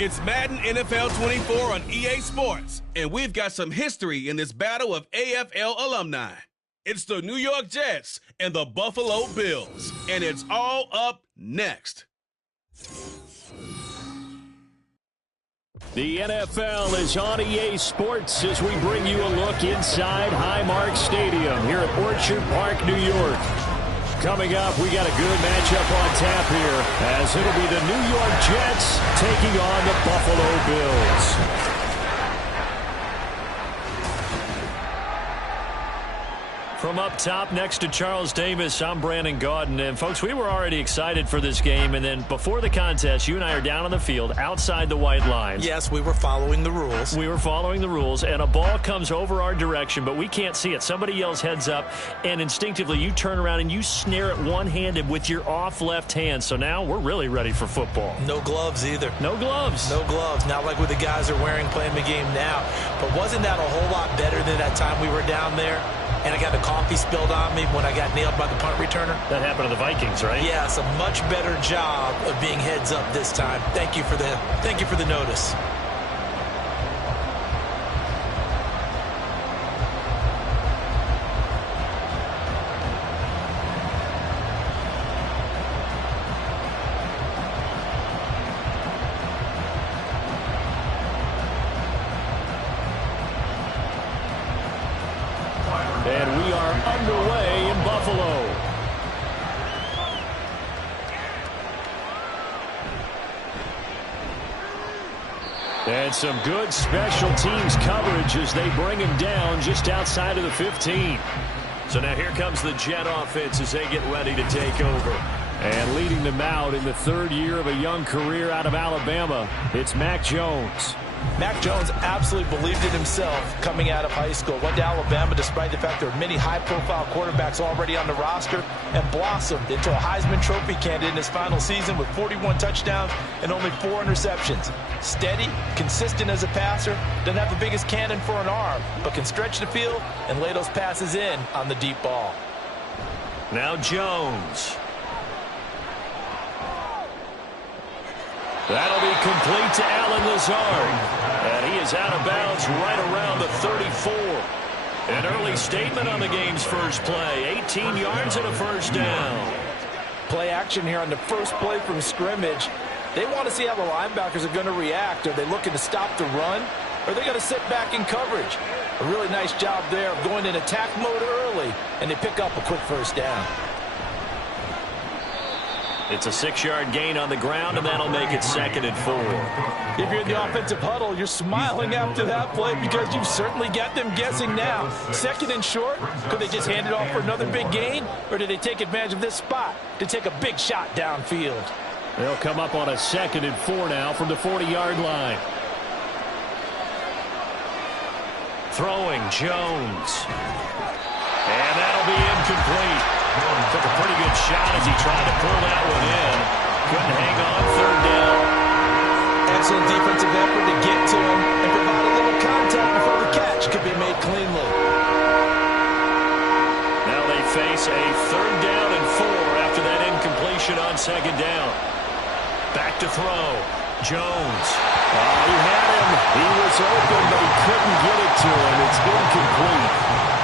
It's Madden NFL 24 on EA Sports, and we've got some history in this battle of AFL alumni. It's the New York Jets and the Buffalo Bills, and it's all up next. The NFL is on EA Sports as we bring you a look inside Highmark Stadium here at Orchard Park, New York. Coming up, we got a good matchup on tap here as it'll be the New York Jets taking on the Buffalo Bills. From up top next to Charles Davis, I'm Brandon Gaudin. And, folks, we were already excited for this game. And then before the contest, you and I are down on the field outside the white lines. Yes, we were following the rules. We were following the rules, and a ball comes over our direction, but we can't see it. Somebody yells heads up, and instinctively you turn around and you snare it one-handed with your off left hand. So now we're really ready for football. No gloves either. No gloves. No gloves. Not like what the guys are wearing playing the game now. But wasn't that a whole lot better than that time we were down there? And I got the coffee spilled on me when I got nailed by the punt returner. That happened to the Vikings, right? Yes, a much better job of being heads up this time. Thank you for the notice. And we are underway in Buffalo. And some good special teams coverage as they bring him down just outside of the 15. So now here comes the Jet offense as they get ready to take over. And leading them out in the third year of a young career out of Alabama, it's Mac Jones. Mac Jones absolutely believed in himself coming out of high school. Went to Alabama despite the fact there were many high-profile quarterbacks already on the roster and blossomed into a Heisman Trophy candidate in his final season with 41 touchdowns and only 4 interceptions. Steady, consistent as a passer, doesn't have the biggest cannon for an arm, but can stretch the field and lay those passes in on the deep ball. Now Jones. That'll be complete to Allen Lazard. And he is out of bounds right around the 34. An early statement on the game's first play. 18 yards and a first down. Play action here on the first play from scrimmage. They want to see how the linebackers are going to react. Are they looking to stop the run? Or are they going to sit back in coverage? A really nice job there of going in attack mode early. And they pick up a quick first down. It's a 6-yard gain on the ground, and that'll make it 2nd and 4. If you're in the offensive huddle, you're smiling after that play because you've certainly got them guessing now. 2nd and short, could they just hand it off for another big gain? Or did they take advantage of this spot to take a big shot downfield? They'll come up on a 2nd and 4 now from the 40-yard line. Throwing, Jones. And that'll be incomplete. Took a pretty good shot as he tried to pull that one in. Couldn't hang on, 3rd down. Excellent defensive effort to get to him and provide a little contact before the catch could be made cleanly. Now they face a 3rd down and 4 after that incompletion on 2nd down. Back to throw. Jones. He had him. He was open, but he couldn't get it to him. It's incomplete.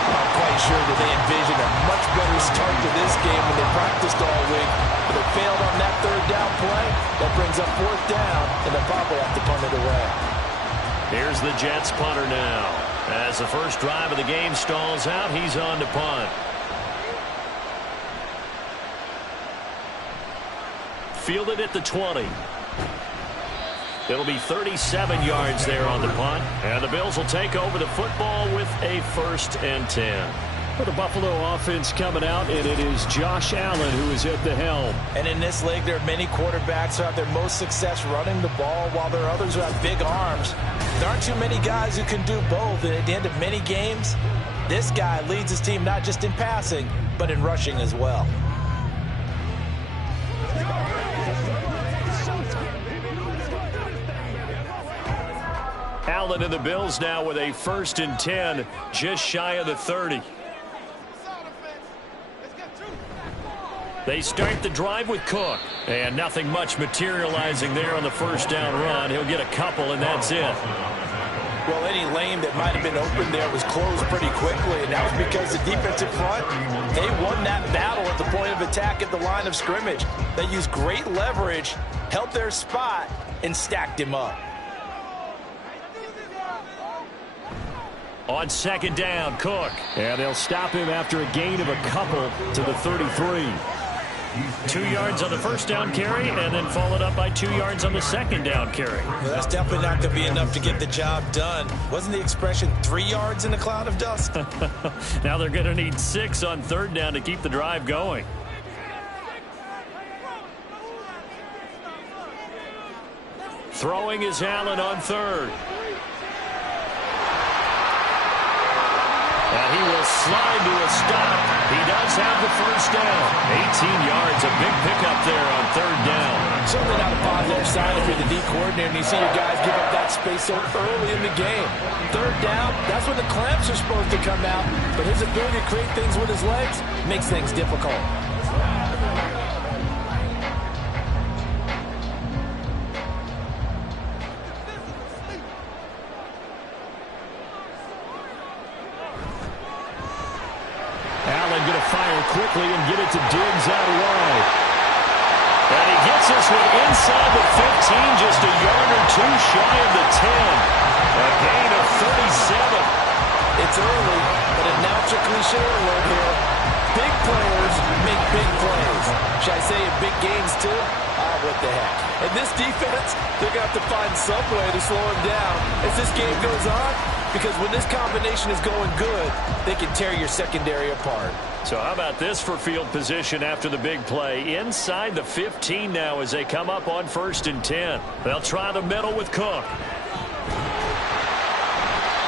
I'm quite sure that they envisioned a much better start to this game when they practiced all week. But they failed on that 3rd down play. That brings up 4th down, and they'll probably have to punt it away. Here's the Jets punter now. As the first drive of the game stalls out, he's on to punt. Fielded at the 20. It'll be 37 yards there on the punt. And the Bills will take over the football with a 1st and 10. For the Buffalo offense coming out, and it is Josh Allen who is at the helm. And in this league, there are many quarterbacks who have their most success running the ball, while there are others who have big arms. There aren't too many guys who can do both. And at the end of many games, this guy leads his team not just in passing, but in rushing as well. Allen and the Bills now with a 1st and 10, just shy of the 30. They start the drive with Cook. And nothing much materializing there on the first down run. He'll get a couple, and that's it. Well, any lane that might have been open there was closed pretty quickly, and that was because the defensive front, they won that battle at the point of attack at the line of scrimmage. They used great leverage, held their spot, and stacked him up. On second down, Cook. And they'll stop him after a gain of a couple to the 33. 2 yards on the first down carry, and then followed up by 2 yards on the second down carry. Well, that's definitely not going to be enough to get the job done. Wasn't the expression 3 yards in a cloud of dust? Now they're going to need 6 on third down to keep the drive going. Throwing is Allen on third. And he will slide to a stop. He does have the first down. 18 yards, a big pickup there on third down. Certainly not a positive sign if you're the D coordinator and you see your guys give up that space so early in the game. Third down, that's when the clamps are supposed to come out. But his ability to create things with his legs makes things difficult. Quickly and get it to Diggs out wide. And he gets this one inside the 15, just a yard or two shy of the 10. A gain of 37. It's early, but a natural cliche alert here. Big players make big plays. Should I say in big games too? Ah, what the heck. And this defense, they're going to have to find some way to slow him down as this game goes on, because when this combination is going good, they can tear your secondary apart. So how about this for field position after the big play? Inside the 15 now as they come up on 1st and 10. They'll try the middle with Cook.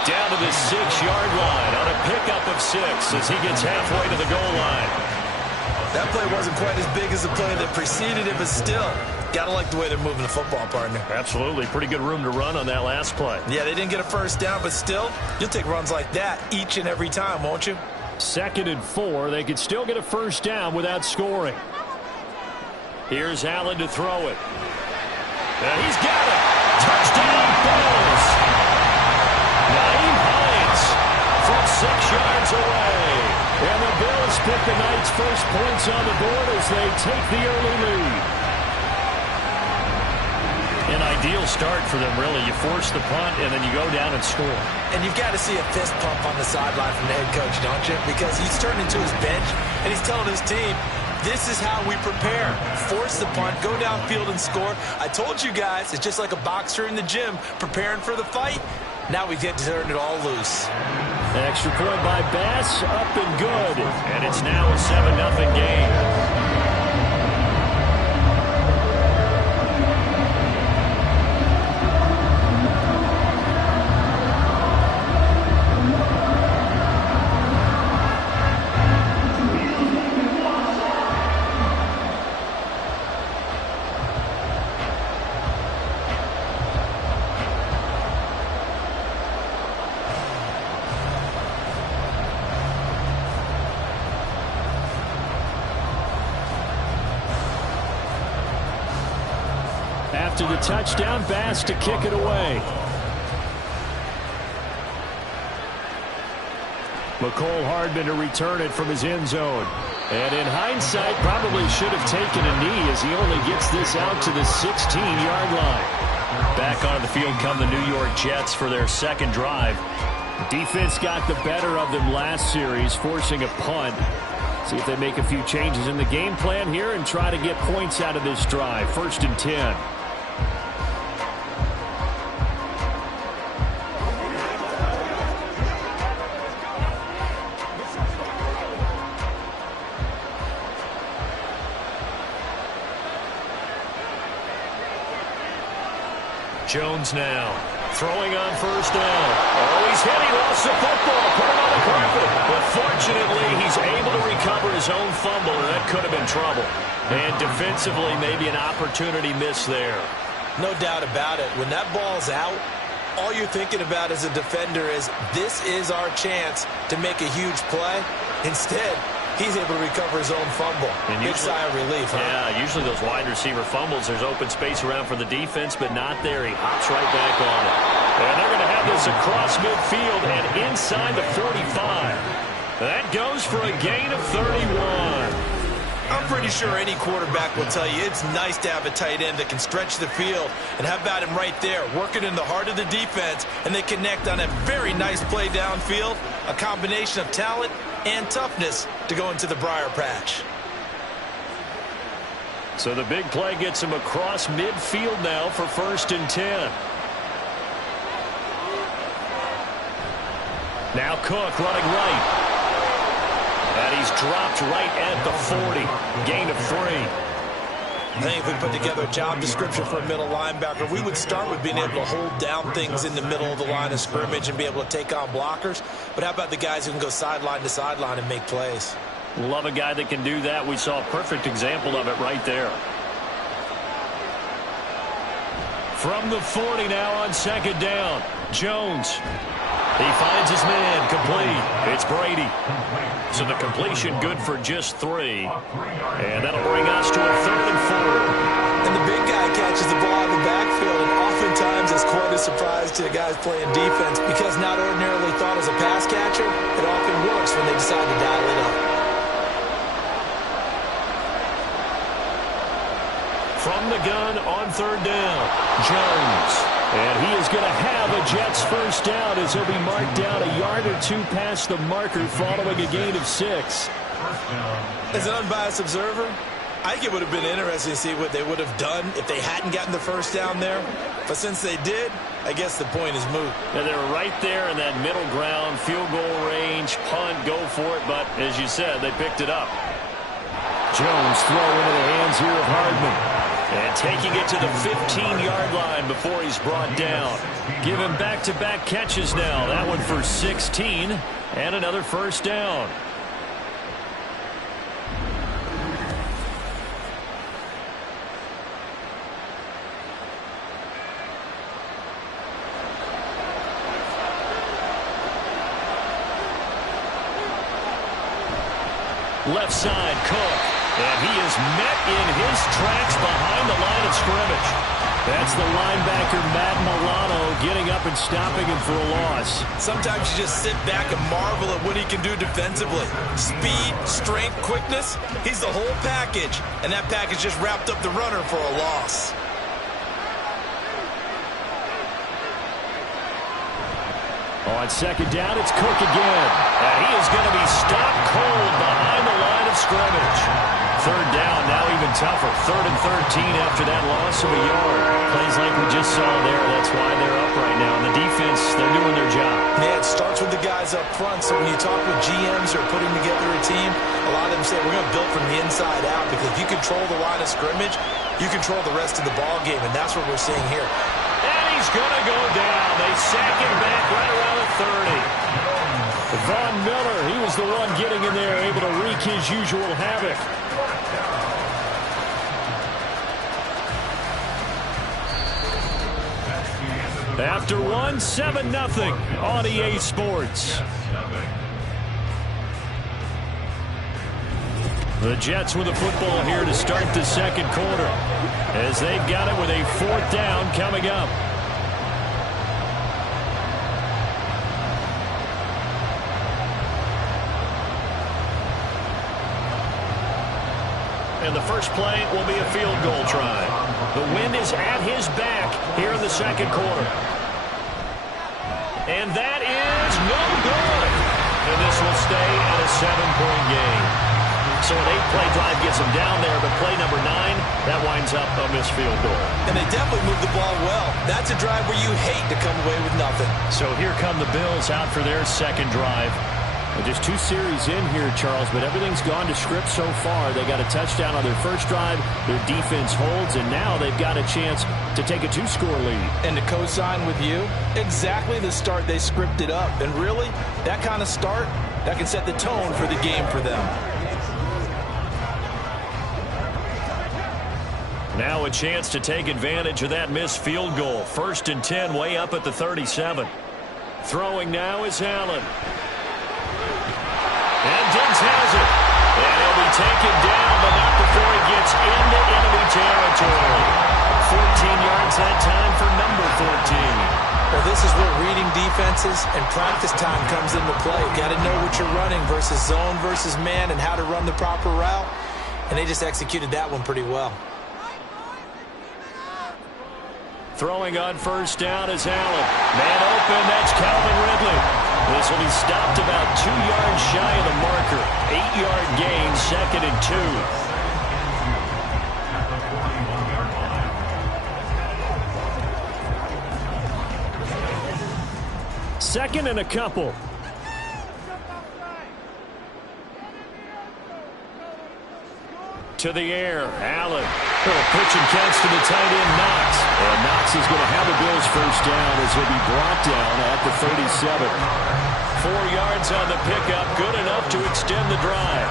Down to the 6-yard line on a pickup of 6 as he gets halfway to the goal line. That play wasn't quite as big as the play that preceded it, but still, gotta like the way they're moving the football, partner. Absolutely. Pretty good room to run on that last play. Yeah, they didn't get a first down, but still, you'll take runs like that each and every time, won't you? 2nd and 4. They could still get a first down without scoring. Here's Allen to throw it. And he's got it. Touchdown, Bills. Naeem Hines from 6 yards away. And the Bills pick the night's first points on the board as they take the early lead. An ideal start for them, really. You force the punt, and then you go down and score. And you've got to see a fist pump on the sideline from the head coach, don't you? Because he's turned into his bench, and he's telling his team, this is how we prepare. Force the punt, go downfield and score. I told you guys, it's just like a boxer in the gym preparing for the fight. Now we get to turn it all loose. An extra point by Bass, up and good. And it's now a 7-0 game. After the touchdown, Bass to kick it away. McCole Hardman to return it from his end zone. And in hindsight, probably should have taken a knee as he only gets this out to the 16-yard line. Back on the field come the New York Jets for their second drive. The defense got the better of them last series, forcing a punt. See if they make a few changes in the game plan here and try to get points out of this drive. 1st and 10. Jones now, throwing on 1st down. Oh, he's hit. He lost the football. Put him on the carpet. But fortunately, he's able to recover his own fumble, and that could have been trouble. And defensively, maybe an opportunity miss there. No doubt about it. When that ball's out, all you're thinking about as a defender is, this is our chance to make a huge play. Instead, he's able to recover his own fumble. And big sigh of relief, huh? Yeah, usually those wide receiver fumbles, there's open space around for the defense, but not there. He hops right back on it. And they're going to have this across midfield and inside the 45. That goes for a gain of 31. I'm pretty sure any quarterback will tell you it's nice to have a tight end that can stretch the field. And how about him right there, working in the heart of the defense, and they connect on a very nice play downfield, a combination of talent and toughness to go into the briar patch. So the big play gets him across midfield now for 1st and 10. Now Cook running right. And he's dropped right at the 40. Gain of 3. I think if we put together a job description for a middle linebacker, we would start with being able to hold down things in the middle of the line of scrimmage and be able to take on blockers. But how about the guys who can go sideline to sideline and make plays? Love a guy that can do that. We saw a perfect example of it right there. From the 40 now on 2nd down. Jones. He finds his man, complete. It's Brady. So the completion good for just 3. And that'll bring us to a 3rd and 4. And the big guy catches the ball in the backfield, and oftentimes it's quite a surprise to the guys playing defense because not ordinarily thought as a pass catcher, it often works when they decide to dial it up. From the gun on 3rd down, Jones. And he is going to have a Jets first down as he'll be marked down a yard or 2 past the marker following a gain of 6. As an unbiased observer, I think it would have been interesting to see what they would have done if they hadn't gotten the first down there. But since they did, I guess the point is moot. And they were right there in that middle ground, field goal range, punt, go for it. But as you said, they picked it up. Jones throw into the hands here of Hardman. And taking it to the 15-yard line before he's brought down. Give him back-to-back catches now. That one for 16 and another first down. Left side, Cook. And he is met in his tracks behind the line of scrimmage. That's the linebacker, Matt Milano, getting up and stopping him for a loss. Sometimes you just sit back and marvel at what he can do defensively. Speed, strength, quickness, he's the whole package. And that package just wrapped up the runner for a loss. On 2nd down, it's Cook again. And he is going to be stopped cold behind the line of scrimmage. 3rd down, now even tougher. 3rd and 13 after that loss of a yard. Plays like we just saw there. That's why they're up right now. And the defense, they're doing their job. Yeah, it starts with the guys up front. So when you talk with GMs who are putting together a team, a lot of them say we're going to build from the inside out because if you control the line of scrimmage, you control the rest of the ball game, and that's what we're seeing here. And he's going to go down. They sack him back right around the 30. Von Miller, he was the one getting in there, able to wreak his usual havoc. After 7-0 on EA Sports. The Jets with the football here to start the 2nd quarter as they've got it with a 4th down coming up. And the first play will be a field goal try. The wind is at his back here in the 2nd quarter. And that is no good. And this will stay at a 7-point game. So an 8-play drive gets him down there, but play number 9, that winds up a missed field goal. And they definitely moved the ball well. That's a drive where you hate to come away with nothing. So here come the Bills out for their 2nd drive. Just 2 series in here, Charles, but everything's gone to script so far. They got a touchdown on their first drive. Their defense holds, and now they've got a chance to take a 2-score lead. And to co-sign with you, exactly the start they scripted up. And really, that kind of start, that can set the tone for the game for them. Now a chance to take advantage of that missed field goal. 1st and 10, way up at the 37. Throwing now is Allen. And Diggs has it. And he'll be taken down, but not before he gets into enemy territory. 14 yards that time for number 14. Well, this is where reading defenses and practice time comes into play. Got to know what you're running versus zone versus man and how to run the proper route. And they just executed that one pretty well. Throwing on first down is Allen. Man open, that's Calvin Ridley. This will be stopped about 2 yards shy of the marker. 8-yard gain, 2nd and 2. Second and a couple. To the air, Allen. Little pitch and catch to the tight end, Knox. And Knox is going to have the Bills first down as he'll be brought down at the 37. 4 yards on the pickup, good enough to extend the drive.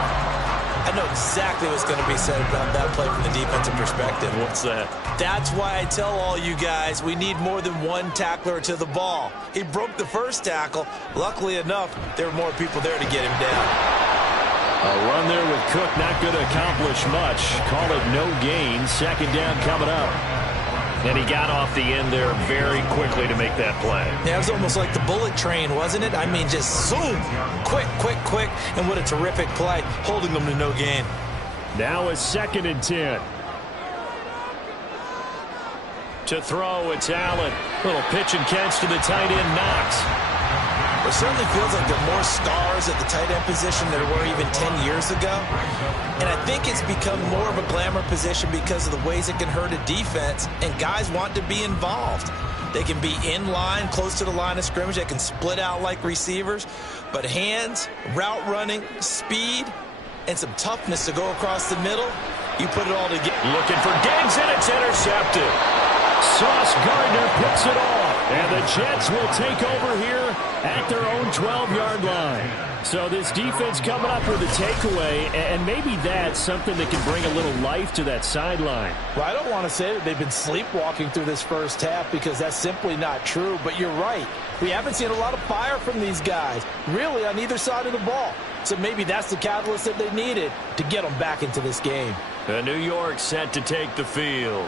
I know exactly what's going to be said about that play from the defensive perspective. What's that? That's why I tell all you guys we need more than one tackler to the ball. He broke the first tackle. Luckily enough, there were more people there to get him down. A run there with Cook, not going to accomplish much. Call it no gain. 2nd down coming up. And he got off the end there very quickly to make that play. Yeah, it was almost like the bullet train, wasn't it? I mean, just zoom. Quick, quick, quick. And what a terrific play, holding them to no gain. Now it's 2nd and 10. To throw, it's Allen. Little pitch and catch to the tight end, Knox. It certainly feels like there are more stars at the tight end position than there were even 10 years ago. And I think it's become more of a glamour position because of the ways it can hurt a defense, and guys want to be involved. They can be in line, close to the line of scrimmage. They can split out like receivers. But hands, route running, speed, and some toughness to go across the middle, you put it all together. Looking for Diggs, and it's intercepted. Sauce Gardner picks it off, and the Jets will take over here at their own 12-yard line. So this defense coming up with a takeaway, and maybe that's something that can bring a little life to that sideline. Well, I don't want to say that they've been sleepwalking through this first half because that's simply not true, but you're right. We haven't seen a lot of fire from these guys, really on either side of the ball. So maybe that's the catalyst that they needed to get them back into this game. New York set to take the field.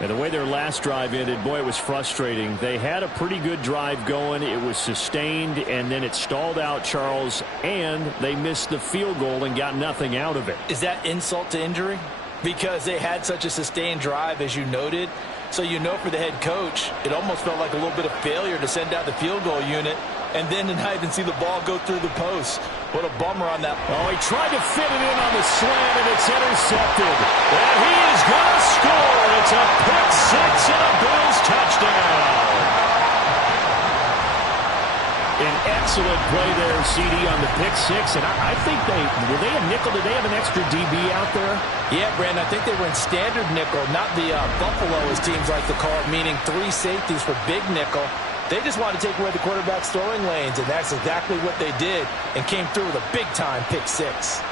And the way their last drive ended, boy, it was frustrating. They had a pretty good drive going. It was sustained, and then it stalled out, Charles, and they missed the field goal and got nothing out of it. Is that insult to injury? Because they had such a sustained drive, as you noted. So you know for the head coach, it almost felt like a little bit of failure to send out the field goal unit and then to not even see the ball go through the post. What a bummer on that. Oh, he tried to fit it in on the slant, and it's intercepted. And he is going to score. It's a pick six and a Bills touchdown. An excellent play there, CD, on the pick six. And I think were they a nickel? Did they have an extra DB out there? Yeah, Brandon, I think they were in standard nickel, not the Buffalo, as teams like to call it, meaning 3 safeties for big nickel. They just wanted to take away the quarterback's throwing lanes, and that's exactly what they did and came through with a big-time pick six.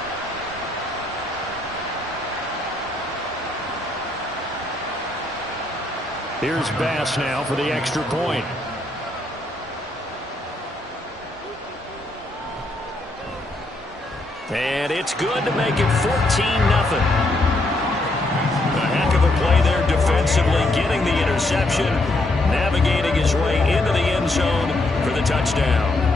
Here's Bass now for the extra point. And it's good to make it 14-0. A heck of a play there defensively, getting the interception, navigating his way into the end zone for the touchdown.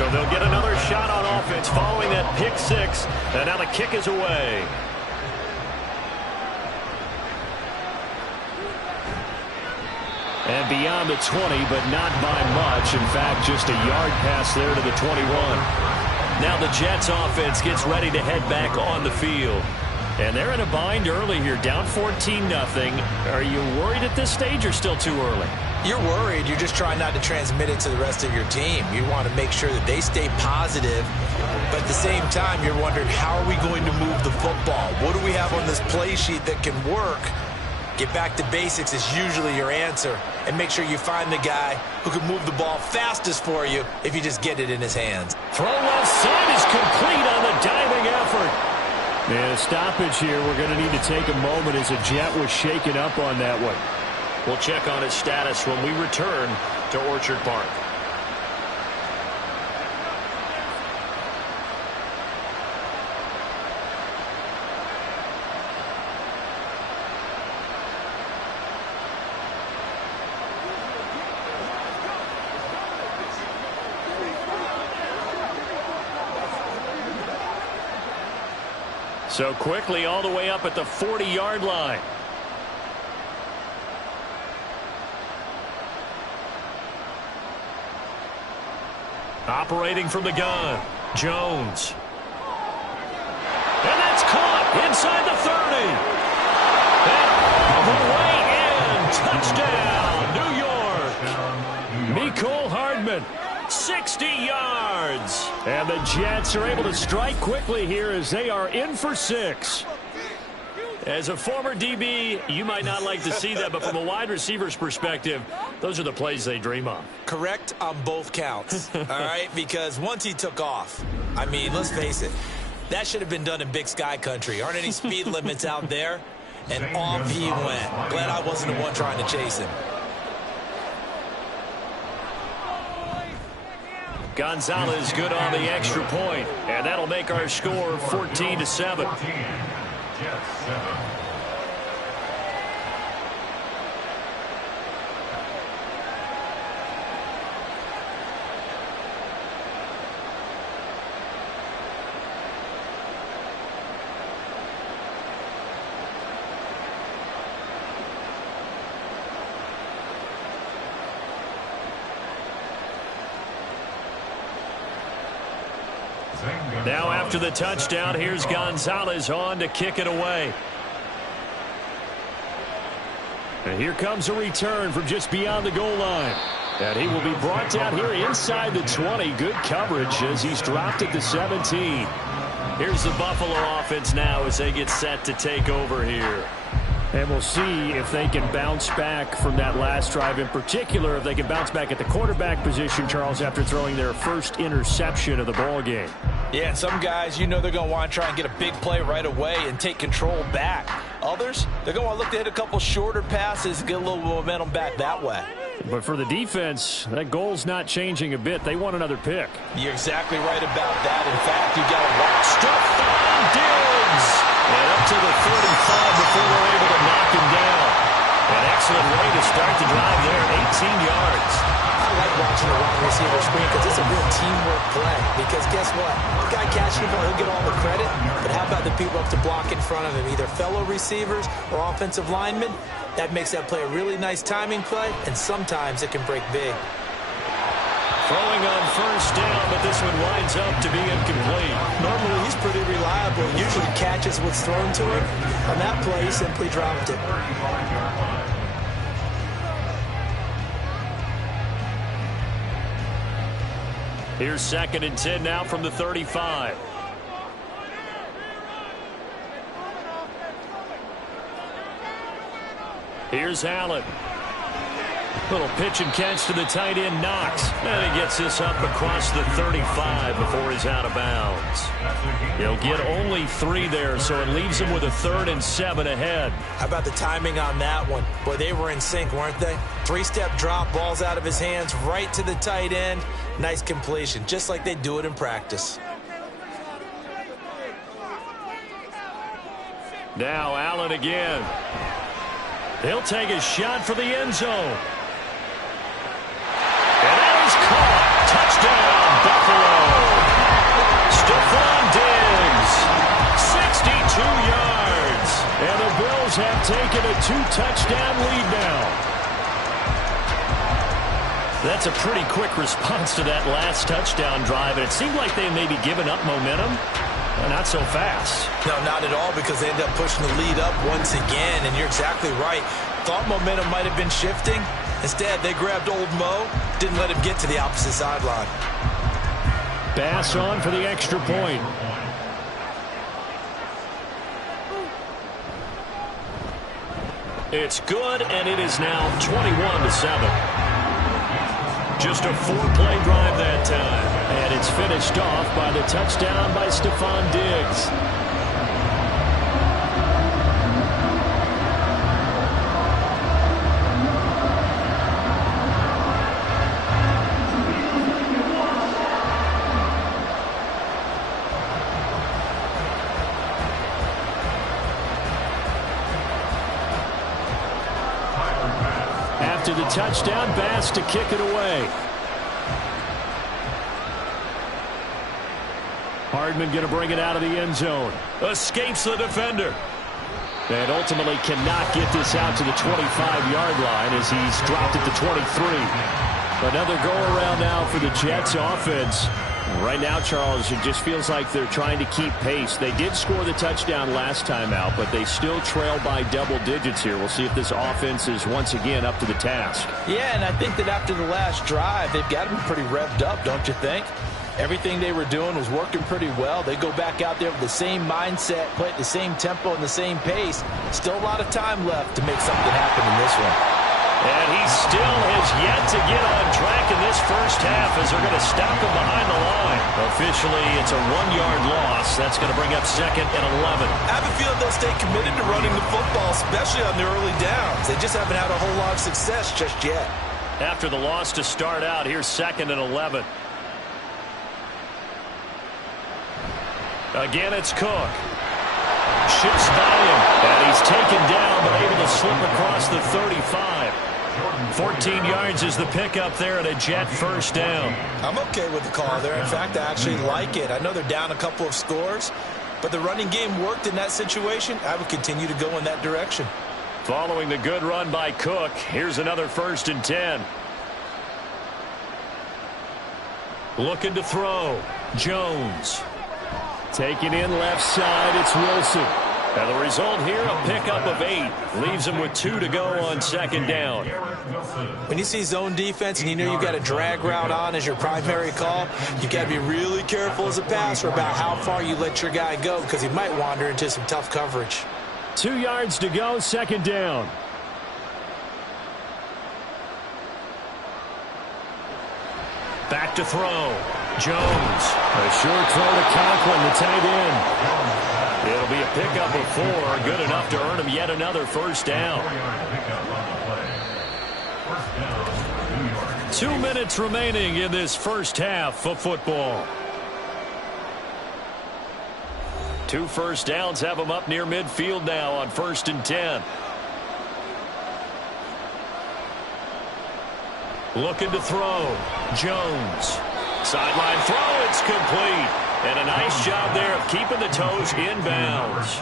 So they'll get another shot on offense following that pick six. And now the kick is away. And beyond the 20, but not by much. In fact, just a yard pass there to the 21. Now the Jets offense gets ready to head back on the field. And they're in a bind early here, down 14-0. Are you worried at this stage or still too early? You're worried. You're just trying not to transmit it to the rest of your team. You want to make sure that they stay positive, but at the same time, you're wondering, how are we going to move the football? What do we have on this play sheet that can work? Get back to basics is usually your answer, and make sure you find the guy who can move the ball fastest for you if you just get it in his hands. Throw left side is complete on the diving effort. And a stoppage here. We're going to need to take a moment as a Jet was shaken up on that one. We'll check on his status when we return to Orchard Park. So quickly all the way up at the 40-yard line. Operating from the gun, Jones. And that's caught inside the 30. And all the way in. Touchdown, New York. Mecole Hardman, 60 yards. And the Jets are able to strike quickly here as they are in for 6. As a former DB, you might not like to see that, but from a wide receiver's perspective, those are the plays they dream of. Correct on both counts, all right? Because once he took off, I mean, let's face it, that should have been done in Big Sky country. Aren't any speed limits out there? And off he went. Glad I wasn't the one trying to chase him. Gonzalez good on the extra point, and that'll make our score 14-7. Now after the touchdown, here's Gonzalez on to kick it away. And here comes a return from just beyond the goal line. And he will be brought down here inside the 20. Good coverage as he's dropped at the 17. Here's the Buffalo offense now as they get set to take over here. And we'll see if they can bounce back from that last drive. In particular, if they can bounce back at the quarterback position, Charles, after throwing their first interception of the ball game. Yeah, some guys, you know they're going to want to try and get a big play right away and take control back. Others, they're going to look to hit a couple shorter passes, get a little momentum back that way. But for the defense, that goal's not changing a bit. They want another pick. You're exactly right about that. In fact, you got to watch. Stephon Diggs! And up to the 35 before they're able to knock him down. An excellent way to start the drive there, 18 yards. I like watching the wide receiver screen because it's a real teamwork play. Because guess what? The guy catching the ball, he'll get all the credit. But how about the people up to block in front of him, either fellow receivers or offensive linemen? That makes that play a really nice timing play, and sometimes it can break big. Throwing on first down, but this one winds up to be incomplete. Normally, he's pretty reliable. Usually catches what's thrown to him. On that play, he simply dropped it. Here's 2nd and 10 now from the 35. Here's Allen. Little pitch and catch to the tight end, Knox. And he gets this up across the 35 before he's out of bounds. He'll get only 3 there, so it leaves him with a 3rd and 7 ahead. How about the timing on that one? Boy, they were in sync, weren't they? 3-step drop, ball's out of his hands, right to the tight end. Nice completion, just like they do it in practice. Now Allen again. He'll take a shot for the end zone. And that is caught. Touchdown, Buffalo. Stephon Diggs, 62 yards. And the Bills have taken a 2-touchdown lead now. That's a pretty quick response to that last touchdown drive. And it seemed like they may be giving up momentum. Not so fast. No, not at all, because they end up pushing the lead up once again, and you're exactly right. Thought momentum might have been shifting. Instead, they grabbed old Mo, didn't let him get to the opposite sideline. Bass on for the extra point. It's good, and it is now 21-7. Just a 4-play drive that time. And it's finished off by the touchdown by Stephon Diggs. After the touchdown, Bass to kick it away. Hardman going to bring it out of the end zone. Escapes the defender. And ultimately cannot get this out to the 25-yard line as he's dropped at the 23. Another go-around now for the Jets offense. Right now, Charles, it just feels like they're trying to keep pace. They did score the touchdown last time out, but they still trail by double digits here. We'll see if this offense is once again up to the task. Yeah, and I think that after the last drive, they've got to be pretty revved up, don't you think? Everything they were doing was working pretty well. They go back out there with the same mindset, play at the same tempo and the same pace. Still a lot of time left to make something happen in this one. And he still has yet to get on track in this first half as they're going to stop him behind the line. Officially, it's a 1-yard loss. That's going to bring up 2nd and 11. I have a feeling they'll stay committed to running the football, especially on the early downs. They just haven't had a whole lot of success just yet. After the loss to start out, here's 2nd and 11. Again, it's Cook. Shifts by him, and he's taken down, but able to slip across the 35. 14 yards is the pickup there at a Jet first down. I'm okay with the call there. In fact, I actually like it. I know they're down a couple of scores, but the running game worked in that situation. I would continue to go in that direction. Following the good run by Cook, here's another 1st and 10. Looking to throw. Jones. Taking in left side, it's Wilson. And the result here, a pickup of 8. Leaves him with 2 to go on 2nd down. When you see zone defense and you know you've got a drag route on as your primary call, you've got to be really careful as a passer about how far you let your guy go because he might wander into some tough coverage. 2 yards to go, 2nd down. Back to throw. Jones. A short throw to Conklin, the tight end. It'll be a pickup of 4, good enough to earn him yet another first down. 2 minutes remaining in this first half of football. 2 first downs have them up near midfield now on 1st and 10. Looking to throw. Jones. Sideline throw, it's complete. And a nice job there of keeping the toes inbounds.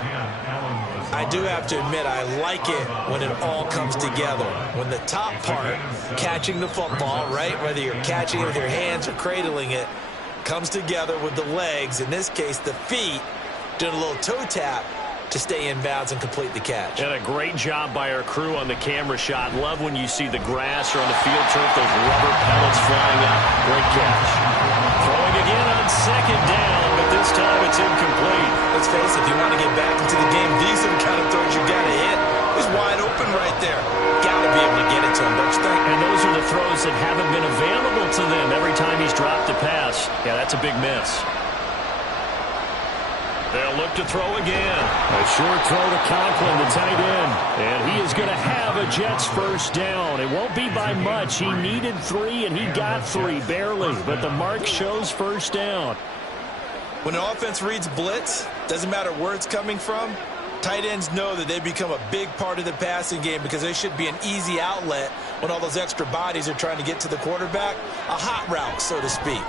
I do have to admit, I like it when it all comes together. When the top part, catching the football, right, whether you're catching it with your hands or cradling it, comes together with the legs, in this case the feet, doing a little toe tap to stay inbounds and complete the catch. And a great job by our crew on the camera shot. Love when you see the grass or on the field turf, those rubber pellets flying up. Great catch. Throwing again on 2nd down, but this time it's incomplete. Let's face it, if you want to get back into the game, these are the kind of throws you got to hit. He's wide open right there. Got to be able to get it to him, don't you think? And those are the throws that haven't been available to them every time he's dropped a pass. Yeah, that's a big miss. They'll look to throw again. A short throw to Conklin, the tight end. And he is going to have a Jets first down. It won't be by much. He needed 3, and he got 3, barely. But the mark shows first down. When an offense reads blitz, doesn't matter where it's coming from, tight ends know that they become a big part of the passing game because they should be an easy outlet when all those extra bodies are trying to get to the quarterback. A hot route, so to speak.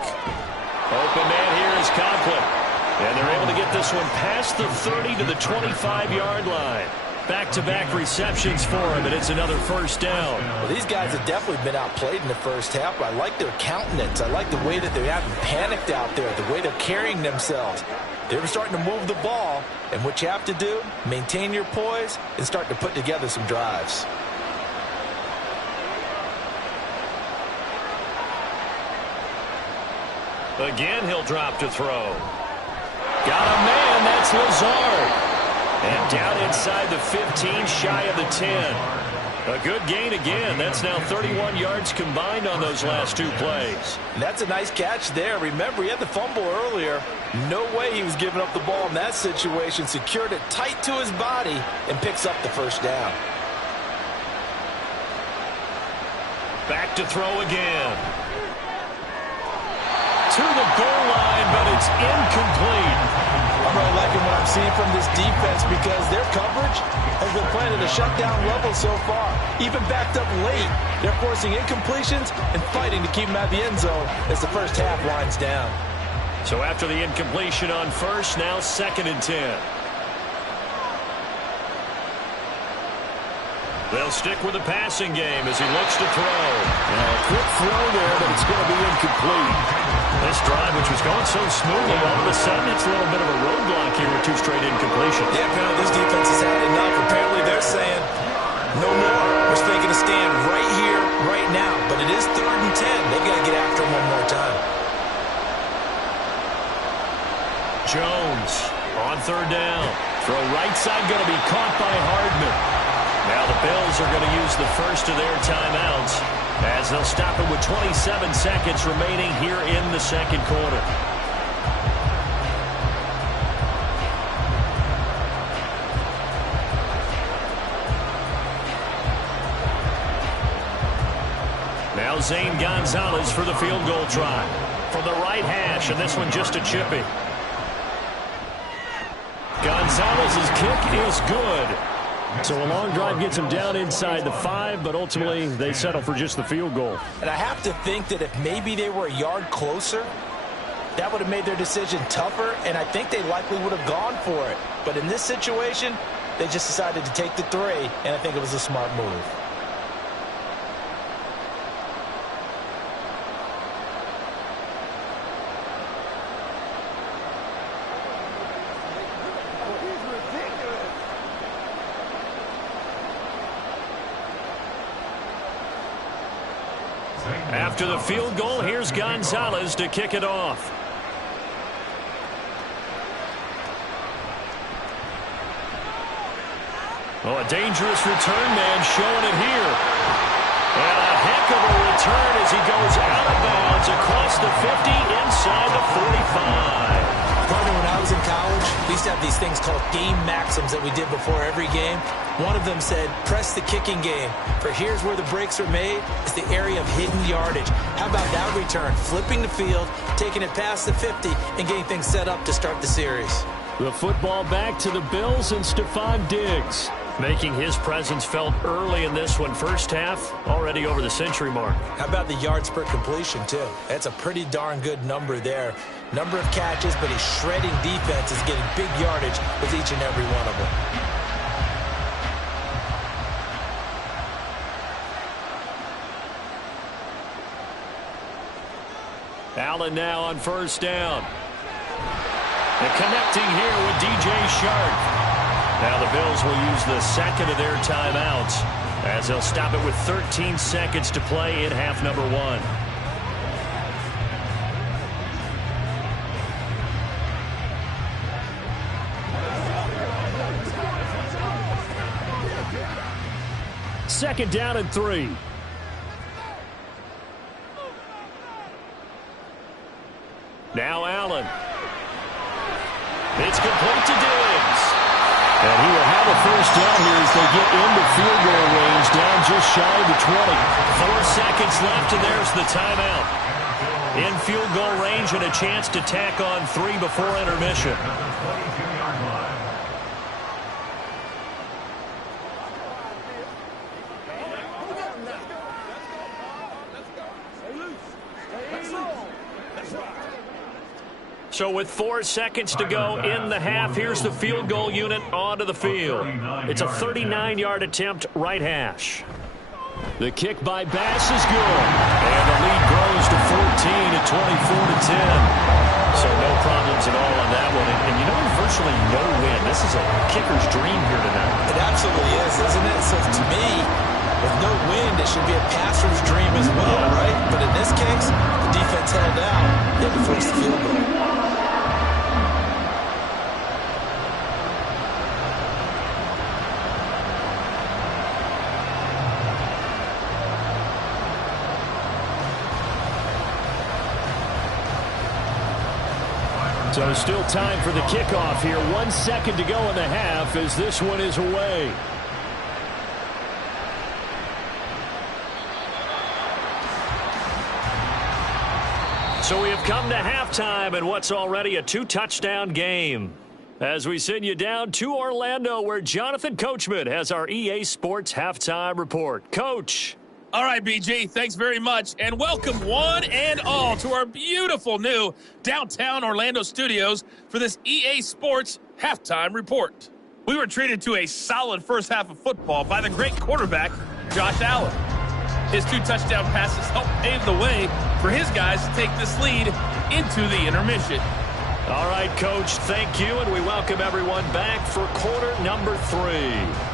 Open man here is Conklin. And they're able to get this one past the 30 to the 25-yard line. Back-to-back receptions for him, and it's another first down. Well, these guys have definitely been outplayed in the first half. I like their countenance. I like the way that they haven't panicked out there, the way they're carrying themselves. They're starting to move the ball, and what you have to do, maintain your poise and start to put together some drives. Again, he'll drop to throw. Got a man, that's Lazard. And down inside the 15, shy of the 10. A good gain again. That's now 31 yards combined on those last two plays. And that's a nice catch there. Remember, he had the fumble earlier. No way he was giving up the ball in that situation. Secured it tight to his body and picks up the first down. Back to throw again. To the goal line, but it's incomplete. I'm really liking what I'm seeing from this defense because their coverage has been playing at a shutdown level so far. Even backed up late, they're forcing incompletions and fighting to keep them out of the end zone as the first half winds down. So after the incompletion on first, now 2nd and 10. They'll stick with the passing game as he looks to throw. Now, a quick throw there, but it's going to be incomplete. This drive, which was going so smoothly, all of a sudden it's a little bit of a roadblock here with 2 straight incompletions. Yeah, apparently this defense has had enough. Apparently they're saying, no more. We're making a stand right here, right now. But it is 3rd and 10. They've got to get after him one more time. Jones on 3rd down. Throw right side going to be caught by Hardman. Now the Bills are going to use the first of their timeouts as they'll stop it with 27 seconds remaining here in the second quarter. Now Zane Gonzalez for the field goal try. From the right hash, and this one just a chippy. Gonzalez's kick is good. So a long drive gets him down inside the 5, but ultimately they settle for just the field goal. And I have to think that if maybe they were a yard closer, that would have made their decision tougher, and I think they likely would have gone for it. But in this situation, they just decided to take the 3, and I think it was a smart move. After the field goal, here's Gonzalez to kick it off. Oh, a dangerous return man showing it here. And a heck of a return as he goes out of bounds across the 50 inside the 45. Partner, when I was in college, we used to have these things called game maxims that we did before every game. One of them said, press the kicking game. For here's where the breaks are made. It's the area of hidden yardage. How about that return? Flipping the field, taking it past the 50, and getting things set up to start the series. The football back to the Bills and Stephon Diggs, making his presence felt early in this one. First half, already over the century mark. How about the yards per completion, too? That's a pretty darn good number there. Number of catches, but his shredding defense is getting big yardage with each and every one of them. Allen now on 1st down. And connecting here with DJ Shark. Now the Bills will use the second of their timeouts as they'll stop it with 13 seconds to play in half number 1. Second down and 3. Now Allen. It's complete to Diggs. And he will have a first down here as they get into field goal range, down just shy of the 20. 4 seconds left, and there's the timeout. In field goal range and a chance to tack on 3 before intermission. So with 4 seconds to go in the half, here's the field goal unit onto the field. It's a 39-yard attempt, right hash. The kick by Bass is good. And the lead grows to 14 at 24-10. So no problems at all on that one. And you know, virtually no win. This is a kicker's dream here tonight. It absolutely is, isn't it? So to me, With no wind, it should be a passer's dream as well, right? But in this case, the defense held out. They had to force the field goal. So still time for the kickoff here. 1 second to go in the half as this one is away. So we have come to halftime in what's already a 2-touchdown game. As we send you down to Orlando, where Jonathan Coachman has our EA Sports halftime report. Coach. All right, BG, thanks very much, and welcome one and all to our beautiful new downtown Orlando studios for this EA Sports halftime report. We were treated to a solid first half of football by the great quarterback, Josh Allen. His 2 touchdown passes helped pave the way for his guys to take this lead into the intermission. All right, Coach, thank you, and we welcome everyone back for quarter number 3.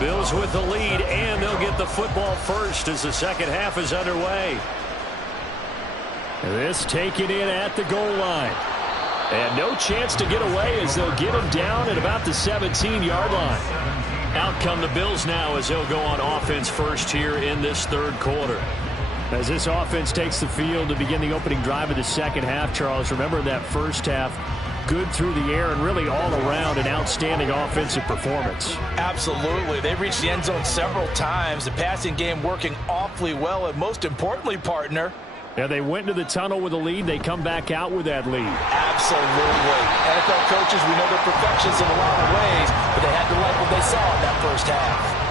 Bills with the lead, and they'll get the football first as the second half is underway. This taken in at the goal line. And no chance to get away as they'll get him down at about the 17-yard line. Out come the Bills now as they'll go on offense first here in this third quarter. As this offense takes the field to begin the opening drive of the second half, Charles, remember that first half, good through the air and really all around an outstanding offensive performance. Absolutely. They reached the end zone several times. The passing game working awfully well, and most importantly, partner. Yeah, they went into the tunnel with a lead. They come back out with that lead. Absolutely. NFL coaches, we know they're perfections in a lot of ways, but they had to like what they saw in that first half.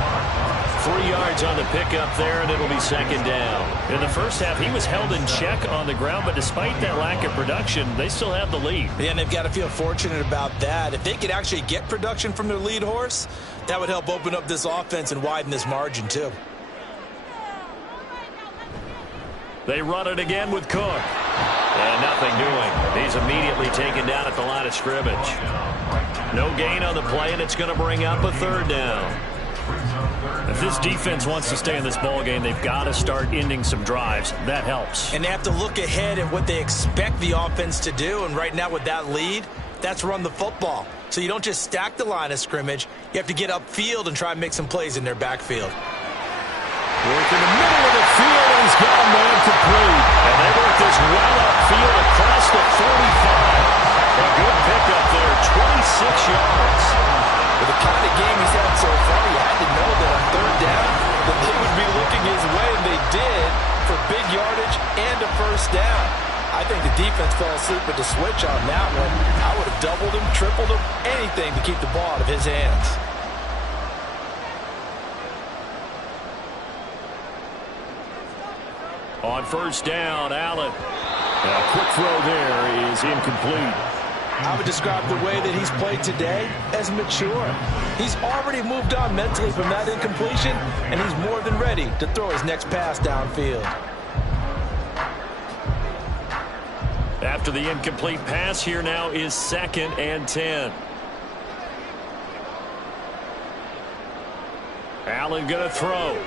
3 yards on the pickup there, and it'll be second down. In the first half, he was held in check on the ground, but despite that lack of production, they still have the lead. Yeah, and they've got to feel fortunate about that. If they could actually get production from their lead horse, that would help open up this offense and widen this margin, too. They run it again with Cook. And nothing doing. He's immediately taken down at the line of scrimmage. No gain on the play, and it's going to bring up a third down. If this defense wants to stay in this ballgame, they've got to start ending some drives. That helps. And they have to look ahead at what they expect the offense to do. And right now with that lead, that's run the football. So you don't just stack the line of scrimmage. You have to get upfield and try and make some plays in their backfield. Work in the middle of the field, and he's got a man complete. And they work this well upfield across the 45. A good pickup there, 26 yards. With the kind of game he's had so far, you had to know that on third down that they would be looking his way, and they did, for big yardage and a first down. I think the defense fell asleep at the switch on that one. I would have doubled him, tripled him, anything to keep the ball out of his hands. On first down, Allen. A quick throw there is incomplete. I would describe the way that he's played today as mature. He's already moved on mentally from that incompletion, and he's more than ready to throw his next pass downfield. After the incomplete pass, here now is 2nd and 10. Allen going to throw.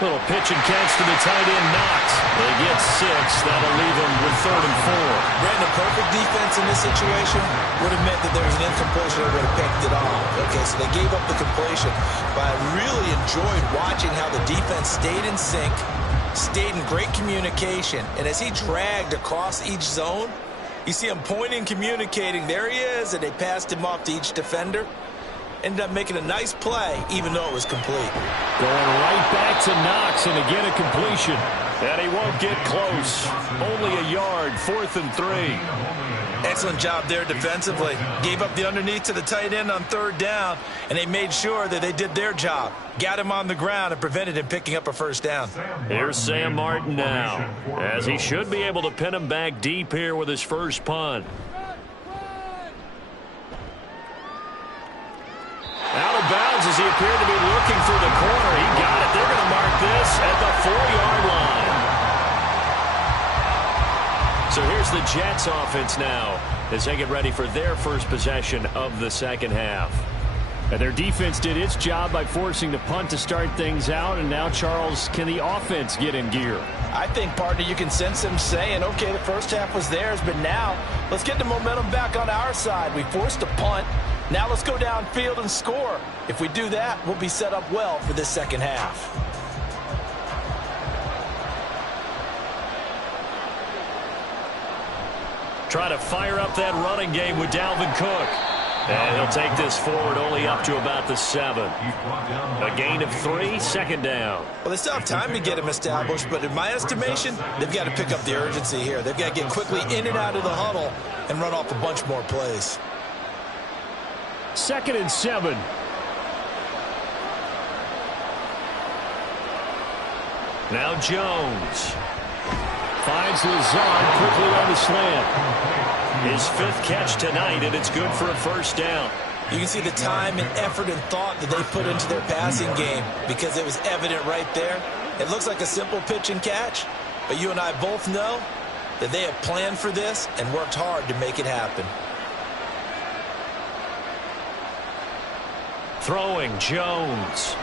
Little pitch and catch to the tight end, Knox. They get 6. That'll leave them with 3rd and 4. Brandon, perfect defense in this situation would have meant that there was an incompletion that would have picked it off. Okay, so they gave up the completion. But I really enjoyed watching how the defense stayed in sync, stayed in great communication. And as he dragged across each zone, you see him pointing, communicating. There he is, and they passed him off to each defender. Ended up making a nice play, even though it was complete. Going right back to Knox, and again a completion. And he won't get close. Only a yard, 4th and 3. Excellent job there defensively. Gave up the underneath to the tight end on third down, and they made sure that they did their job. Got him on the ground and prevented him picking up a first down. Here's Sam Martin now, as he should be able to pin him back deep here with his first punt. Out of bounds as he appeared to be looking for the corner. He got it. They're going to mark this at the 4-yard line. So here's the Jets offense now as they get ready for their first possession of the second half. And their defense did its job by forcing the punt to start things out. And now, Charles, can the offense get in gear? I think, partner, you can sense them saying, okay, the first half was theirs, but now let's get the momentum back on our side. We forced a punt. Now let's go downfield and score. If we do that, we'll be set up well for this second half. Try to fire up that running game with Dalvin Cook. And he'll take this forward only up to about the 7. A gain of 3, second down. Well, they still have time to get him established, but in my estimation, they've got to pick up the urgency here. They've got to get quickly in and out of the huddle and run off a bunch more plays. 2nd and 7. Now Jones. Finds Lazard quickly on the slant. His 5th catch tonight, and it's good for a first down. You can see the time and effort and thought that they put into their passing game because it was evident right there. It looks like a simple pitch and catch, but you and I both know that they have planned for this and worked hard to make it happen. Throwing Jones.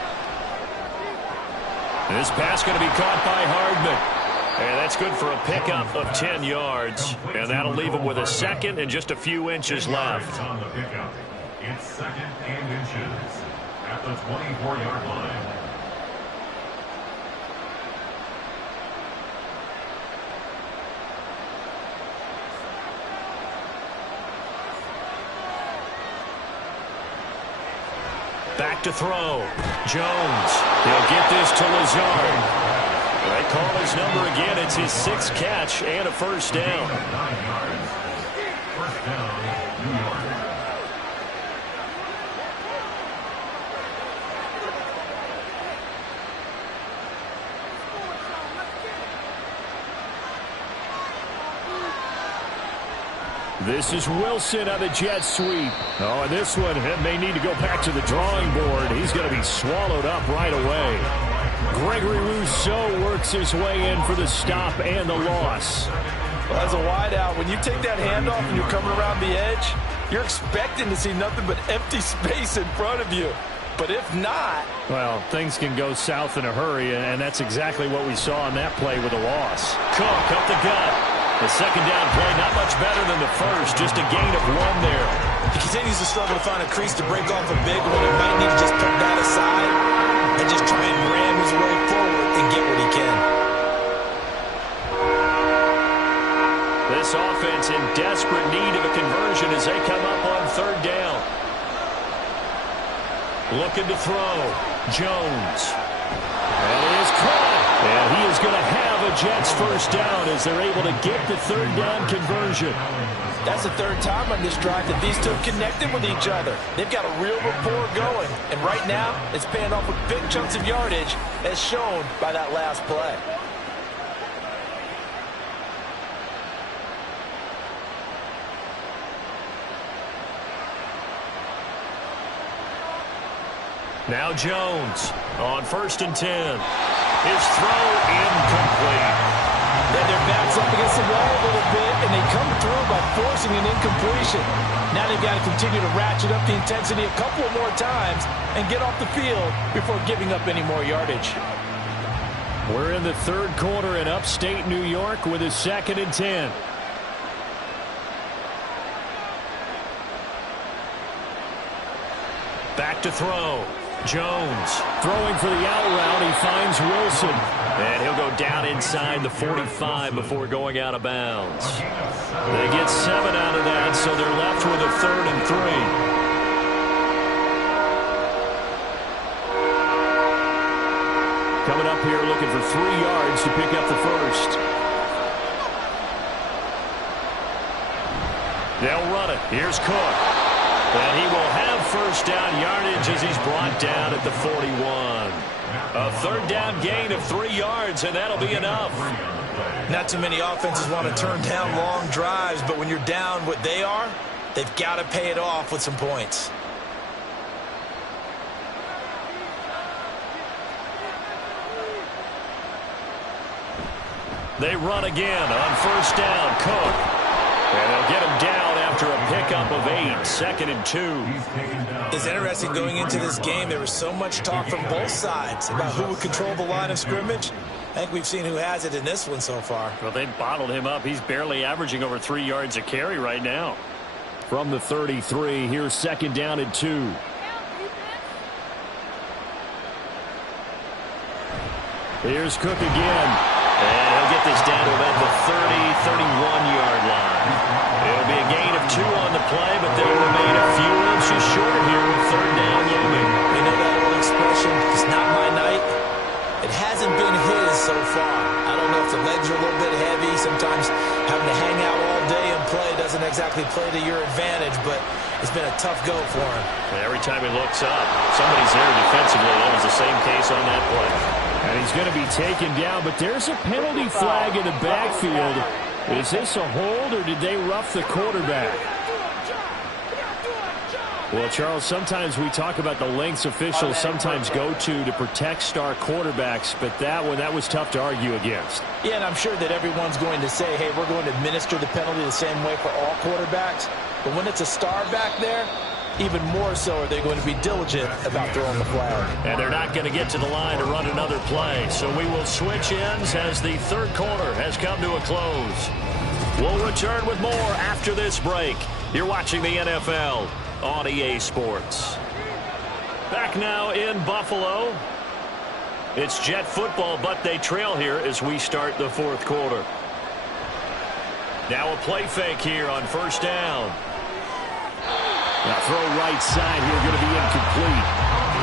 This pass going to be caught by Hardman. And that's good for a pickup of 10 yards. And that'll leave him with a second and just a few inches left. On the pickup. It's 2nd and inches at the 24-yard line. Back to throw. Jones. He'll get this to Lazard. They call his number again. It's his 6th catch and a first down. 9 yards. First down, New York. This is Wilson on the jet sweep. Oh, and this one may need to go back to the drawing board. He's going to be swallowed up right away. Gregory Rousseau works his way in for the stop and the loss. Well, as a wideout, when you take that handoff and you're coming around the edge, you're expecting to see nothing but empty space in front of you. But if not... well, things can go south in a hurry, and that's exactly what we saw on that play with a loss. Cook up the gut. The second down play, not much better than the first, just a gain of 1 there. He continues to struggle to find a crease to break off a big one. He might need to just put that aside and just try and ram his way forward and get what he can. This offense in desperate need of a conversion as they come up on 3rd down. Looking to throw. Jones. And it is caught. And he is going to have a Jets first down as they're able to get the 3rd down conversion. That's the 3rd time on this drive that these two have connected with each other. They've got a real rapport going. And right now, it's paying off with big chunks of yardage as shown by that last play. Now Jones on 1st and 10. His throw incomplete. Then their backs up against the wall a little bit, and they come through by forcing an incompletion. Now they've got to continue to ratchet up the intensity a couple more times and get off the field before giving up any more yardage. We're in the 3rd quarter in upstate New York with a 2nd and 10. Back to throw. Jones throwing for the out route. He finds Wilson. And he'll go down inside the 45 before going out of bounds. They get 7 out of that, so they're left with a 3rd and 3. Coming up here looking for 3 yards to pick up the first. They'll run it. Here's Cook. And he will have first down yardage as he's brought down at the 41. A third down gain of 3 yards, and that'll be enough. Not too many offenses want to turn down long drives, but when you're down what they are, they've got to pay it off with some points. They run again on first down. Cook. And they'll get him down after a pickup of 8. 2nd and 2. It's interesting going into this game. There was so much talk from both sides about who would control the line of scrimmage. I think we've seen who has it in this one so far. Well, they bottled him up. He's barely averaging over 3 yards a carry right now. From the 33, here's 2nd down and 2. Here's Cook again. And he'll get this down to about the 31-yard line. It'll be a gain of 2 on the play, but they'll remain a few inches short here with 3rd down looming. You know that old expression, it's not my night? It hasn't been his so far. I don't know if the legs are a little bit heavy. Sometimes having to hang out all day and play doesn't exactly play to your advantage, but it's been a tough go for him. And every time he looks up, somebody's there defensively. That was the same case on that play. And he's going to be taken down, but there's a penalty flag in the backfield. Is this a hold, or did they rough the quarterback? Well, Charles, sometimes we talk about the lengths officials sometimes go to protect star quarterbacks, but that was tough to argue against. Yeah, and I'm sure that everyone's going to say, hey, we're going to administer the penalty the same way for all quarterbacks. But when it's a star back there, even more so are they going to be diligent about throwing the flag. And they're not going to get to the line to run another play. So we will switch ends as the third quarter has come to a close. We'll return with more after this break. You're watching the NFL on EA Sports. Back now in Buffalo. It's Jet football, but they trail here as we start the fourth quarter. Now a play fake here on first down. Now throw right side here, going to be incomplete.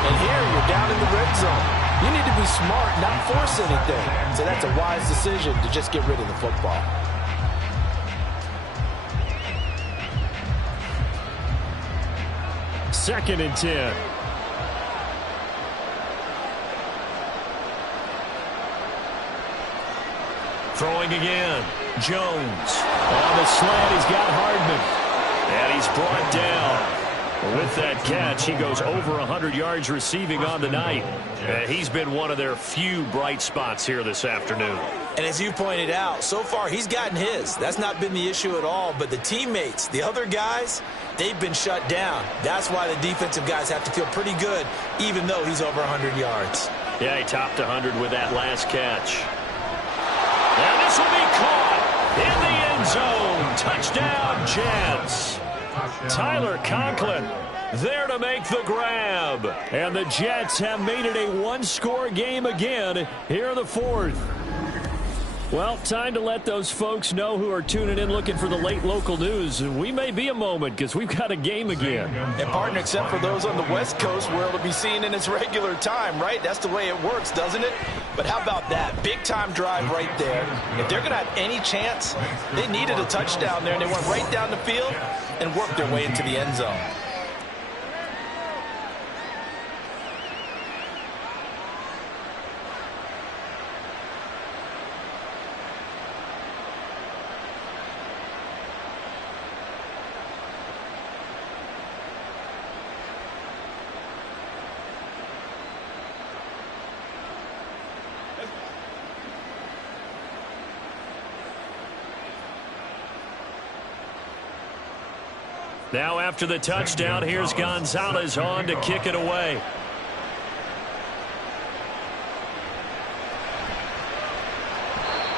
And here you're down in the red zone. You need to be smart, not force anything. So that's a wise decision to just get rid of the football. Second and 10. Throwing again. Jones. On the slant, he's got Hardman. And he's brought down. With that catch, he goes over 100 yards receiving on the night. He's been one of their few bright spots here this afternoon. And as you pointed out, so far he's gotten his. That's not been the issue at all. But the teammates, the other guys, they've been shut down. That's why the defensive guys have to feel pretty good, even though he's over 100 yards. Yeah, he topped 100 with that last catch. And this will be caught in the end zone. Touchdown, Jets. Tyler Conklin there to make the grab. And the Jets have made it a one-score game again here in the fourth. Well, time to let those folks know who are tuning in looking for the late local news. We may be a moment because we've got a game again. And partner, except for those on the West Coast where it'll be seen in its regular time, right? That's the way it works, doesn't it? But how about that? Big-time drive right there. If they're going to have any chance, they needed a touchdown there, and they went right down the field and worked their way into the end zone. Now after the touchdown, here's Gonzalez on to kick it away.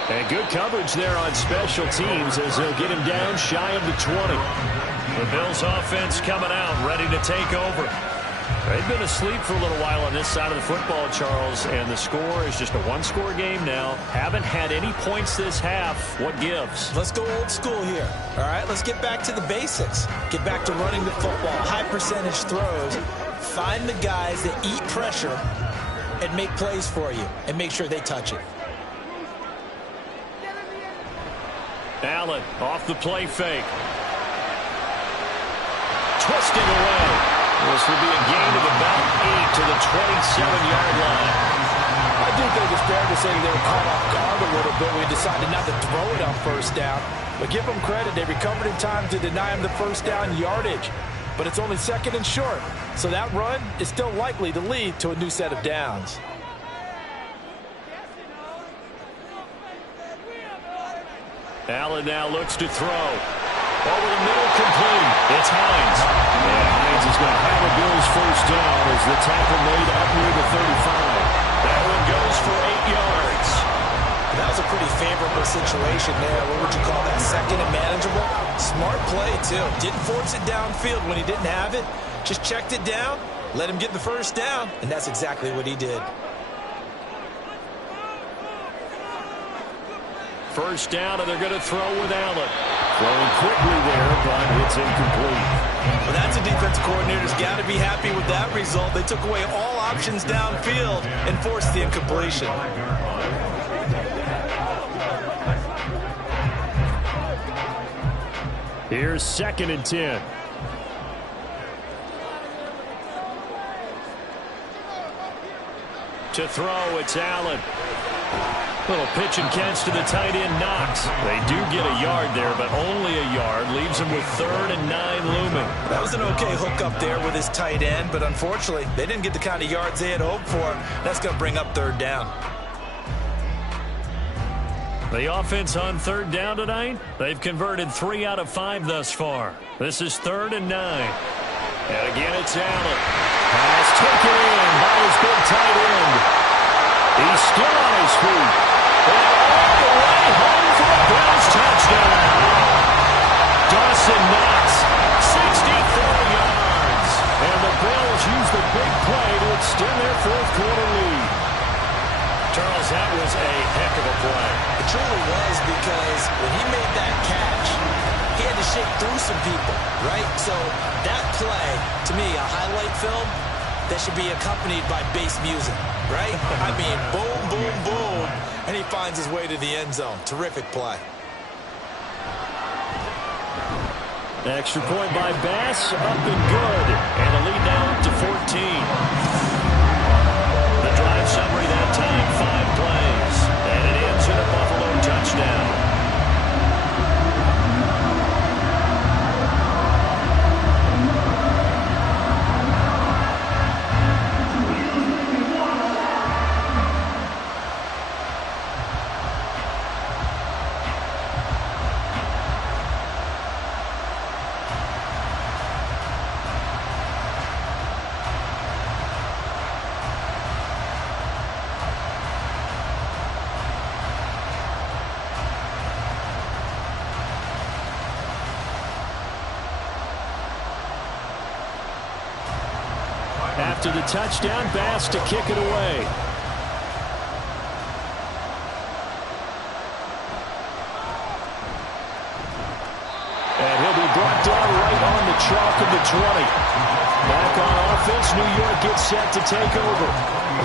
And good coverage there on special teams as they'll get him down shy of the 20. The Bills offense coming out, ready to take over. They've been asleep for a little while on this side of the football, Charles, and the score is just a one-score game now. Haven't had any points this half. What gives? Let's go old school here. All right, let's get back to the basics. Get back to running the football, high percentage throws. Find the guys that eat pressure and make plays for you and make sure they touch it. Allen off the play fake. twisting away. This would be a gain of about 8 to the 27-yard line. I do think it's fair to say they were caught off guard a little bit when we decided not to throw it on first down. But give them credit, they recovered in time to deny him the first down yardage. But it's only second and short, so that run is still likely to lead to a new set of downs. Allen now looks to throw. Over the middle, complete. It's Hines. And Hines is going to have a Bills first down as the tackle made up near the 35. That one goes for 8 yards. That was a pretty favorable situation there. What would you call that? Second and manageable? Smart play, too. Didn't force it downfield when he didn't have it. Just checked it down, let him get the first down, and that's exactly what he did. First down, and they're going to throw with Allen. Throwing quickly there, but it's incomplete. Well, that's a defensive coordinator's got to be happy with that result. They took away all options downfield and forced the incompletion. Here's 2nd and 10. To throw, it's Allen. Little pitch and catch to the tight end, Knox. They do get a yard there, but only a yard. Leaves them with 3rd and 9 looming. That was an okay hook up there with his tight end, but unfortunately, they didn't get the kind of yards they had hoped for. That's going to bring up 3rd down. The offense on 3rd down tonight, they've converted 3 out of 5 thus far. This is 3rd and 9. And again, it's Allen. Pass taken in by his big tight end. He's still on his feet. And all the way home for a Bills touchdown. Dawson Knox, 64 yards. And the Bills use the big play to extend their 4th quarter lead. Charles, that was a heck of a play. It truly was, because when he made that catch, he had to shake through some people, right? So that play, to me, a highlight film that should be accompanied by bass music, right? I mean, boom, boom, boom, and he finds his way to the end zone. Terrific play. Extra point by Bass, up and good. And the lead now up to 14. The drive summary that time, 5 plays. And it ends in a Buffalo touchdown. After the touchdown, Bass to kick it away. And he'll be brought down right on the chalk of the 20. Back on offense, New York gets set to take over.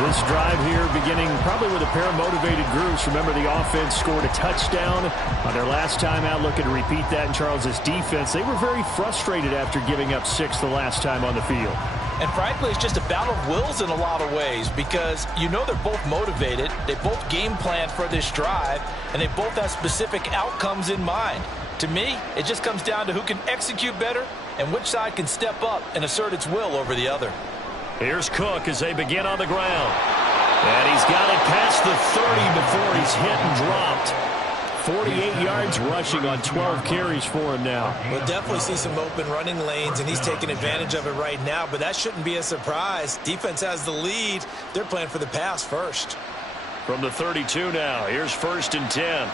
This drive here beginning probably with a pair of motivated groups. Remember, the offense scored a touchdown on their last time out. Looking to repeat that in Charles's defense. They were very frustrated after giving up 6 the last time on the field. And frankly, it's just a battle of wills in a lot of ways, because you know they're both motivated, they both game planned for this drive, and they both have specific outcomes in mind. To me, it just comes down to who can execute better and which side can step up and assert its will over the other. Here's Cook as they begin on the ground. And he's got it past the 30 before he's hit and dropped. 48 yards rushing on 12 carries for him now. We'll definitely see some open running lanes, and he's taking advantage of it right now, but that shouldn't be a surprise. Defense has the lead. They're playing for the pass first. From the 32 now, here's 1st and 10.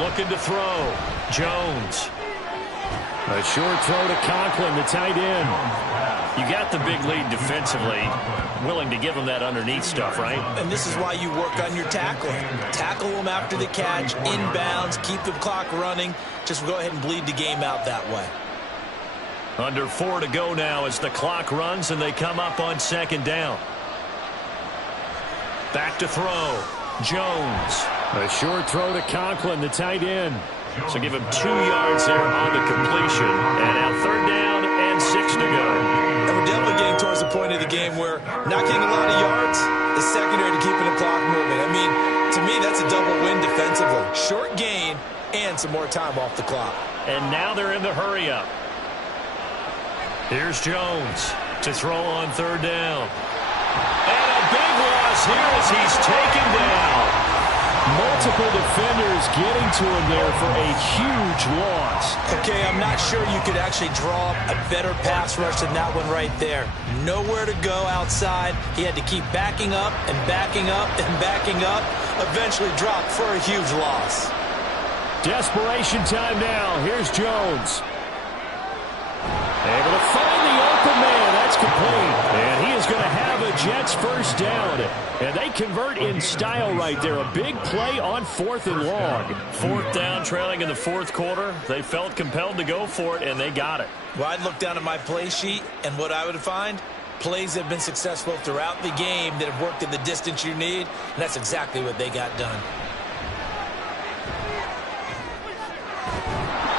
Looking to throw. Jones. A short throw to Conklin, the tight end. You got the big lead defensively. Willing to give them that underneath stuff, right? And this is why you work on your tackling. Tackle them after the catch, inbounds, keep the clock running. Just go ahead and bleed the game out that way. Under 4 to go now as the clock runs and they come up on 2nd down. Back to throw. Jones. A short throw to Conklin, the tight end. So give him 2 yards there on the completion. And now 3rd down and 6 to go. And we're definitely getting towards the point of the game where not getting a lot of yards is secondary to keeping the clock moving. I mean, to me, that's a double win defensively. Short gain and some more time off the clock. And now they're in the hurry-up. Here's Jones to throw on 3rd down. And a big loss here as he's taken down. Multiple defenders getting to him there for a huge loss. Okay, I'm not sure you could actually draw up a better pass rush than that one right there. Nowhere to go outside. He had to keep backing up and backing up and backing up. Eventually dropped for a huge loss. Desperation time now. Here's Jones. Able to find the open man. That's complete. And he is going to have a Jets 1st down. And they convert in style right there. A big play on 4th and long. 4th down, trailing in the 4th quarter. They felt compelled to go for it, and they got it. Well, I'd look down at my play sheet, and what I would find, plays that have been successful throughout the game that have worked in the distance you need, and that's exactly what they got done.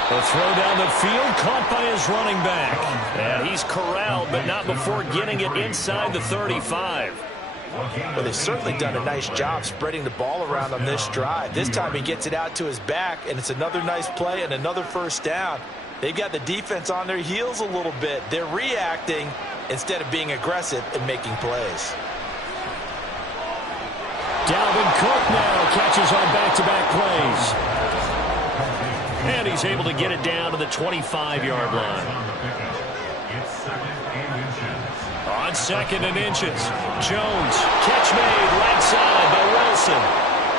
The throw down the field, caught by his running back. And he's corralled, but not before getting it inside the 35. Well, they've certainly done a nice job spreading the ball around on this drive. This time he gets it out to his back, and it's another nice play and another 1st down. They've got the defense on their heels a little bit. They're reacting instead of being aggressive and making plays. Dalvin Cook now catches on back-to-back plays. And he's able to get it down to the 25-yard line. On 2nd and inches, Jones, catch made right side by Wilson.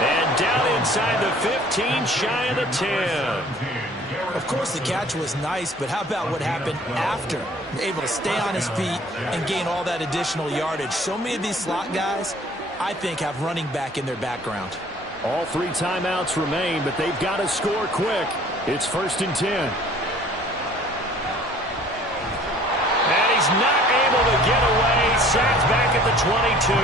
And down inside the 15, shy of the 10. Of course, the catch was nice, but how about what happened after? Able to stay on his feet and gain all that additional yardage. So many of these slot guys, I think, have running back in their background. All 3 timeouts remain, but they've got to score quick. It's 1st and 10. And he's not able to get away. Sacked back at the 22.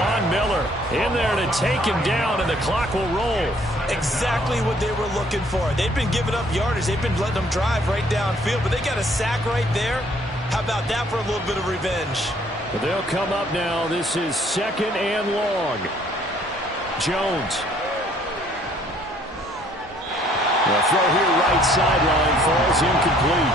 Von Miller in there to take him down, and the clock will roll. Exactly what they were looking for. They've been giving up yardage. They've been letting them drive right downfield, but they got a sack right there. How about that for a little bit of revenge? But they'll come up now. This is 2nd and long. Jones. The throw here right sideline falls incomplete.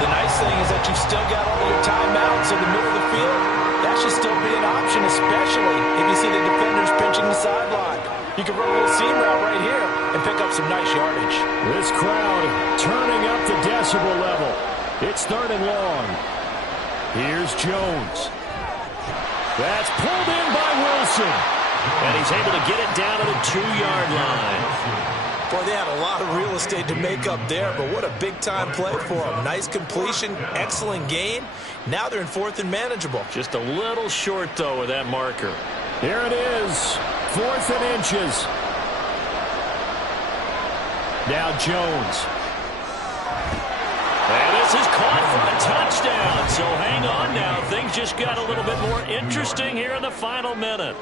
The nice thing is that you've still got all your timeouts in the middle of the field. That should still be an option, especially if you see the defenders pinching the sideline. You can run a little seam route right here and pick up some nice yardage. This crowd turning up the decibel level. It's 3rd and long. Here's Jones. That's pulled in by Wilson. And he's able to get it down to the 2-yard line. Boy, they had a lot of real estate to make up there, but what a big-time play for them. Nice completion, excellent gain. Now they're in 4th and manageable. Just a little short, though, with that marker. Here it is, 4th and inches. Now Jones. And this is caught for a touchdown. So hang on now. Things just got a little bit more interesting here in the final minute.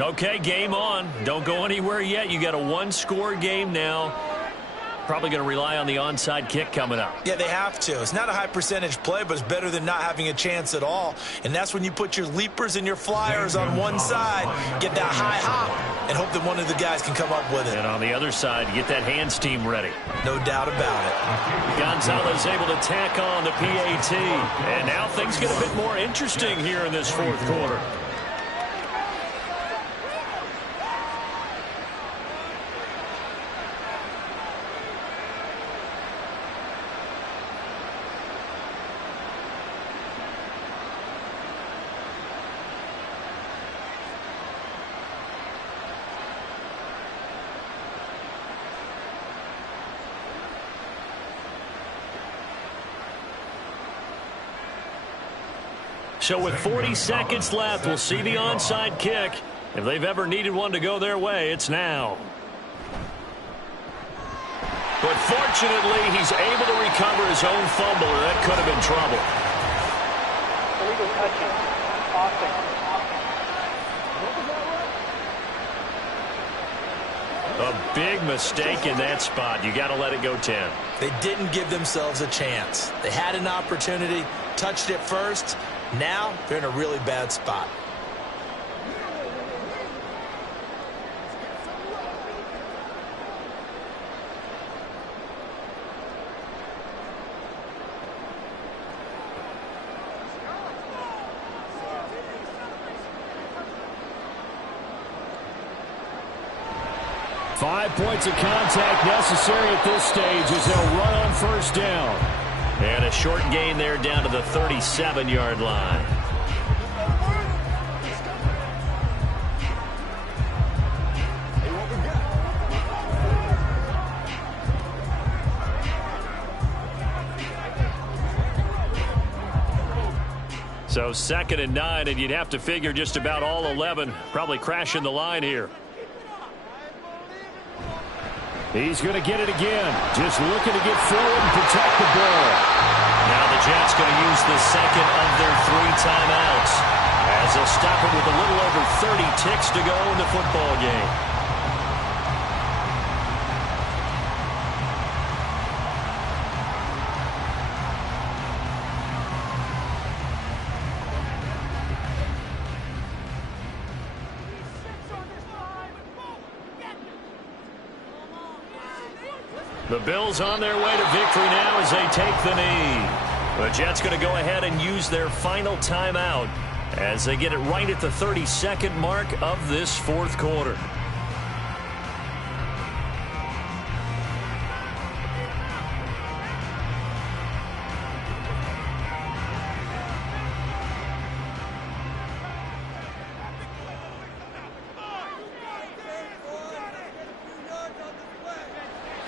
Okay, game on. Don't go anywhere yet. You got a 1-score game now. Probably going to rely on the onside kick coming up. Yeah, they have to. It's not a high percentage play, but it's better than not having a chance at all. And that's when you put your leapers and your flyers on one side, get that high hop, and hope that one of the guys can come up with it. And on the other side, get that hands team ready. No doubt about it. Gonzalez able to tack on the PAT. And now things get a bit more interesting here in this 4th quarter. So with 40 seconds left, we'll see the onside kick. If they've ever needed one to go their way, it's now. But fortunately, he's able to recover his own fumble, or that could have been trouble. Illegal touching. Offense. A big mistake in that spot. You got to let it go 10. They didn't give themselves a chance. They had an opportunity, touched it first. Now they're in a really bad spot. Five points of contact necessary at this stage as they'll run on first down. And a short gain there down to the 37-yard line. So 2nd and 9, and you'd have to figure just about all 11 probably crashing the line here. He's going to get it again. Just looking to get forward and protect the ball. Now the Jets going to use the second of their 3 timeouts as they'll stop it with a little over 30 ticks to go in the football game. The Bills on their way to victory now as they take the knee. The Jets going to go ahead and use their final timeout as they get it right at the 32nd mark of this 4th quarter.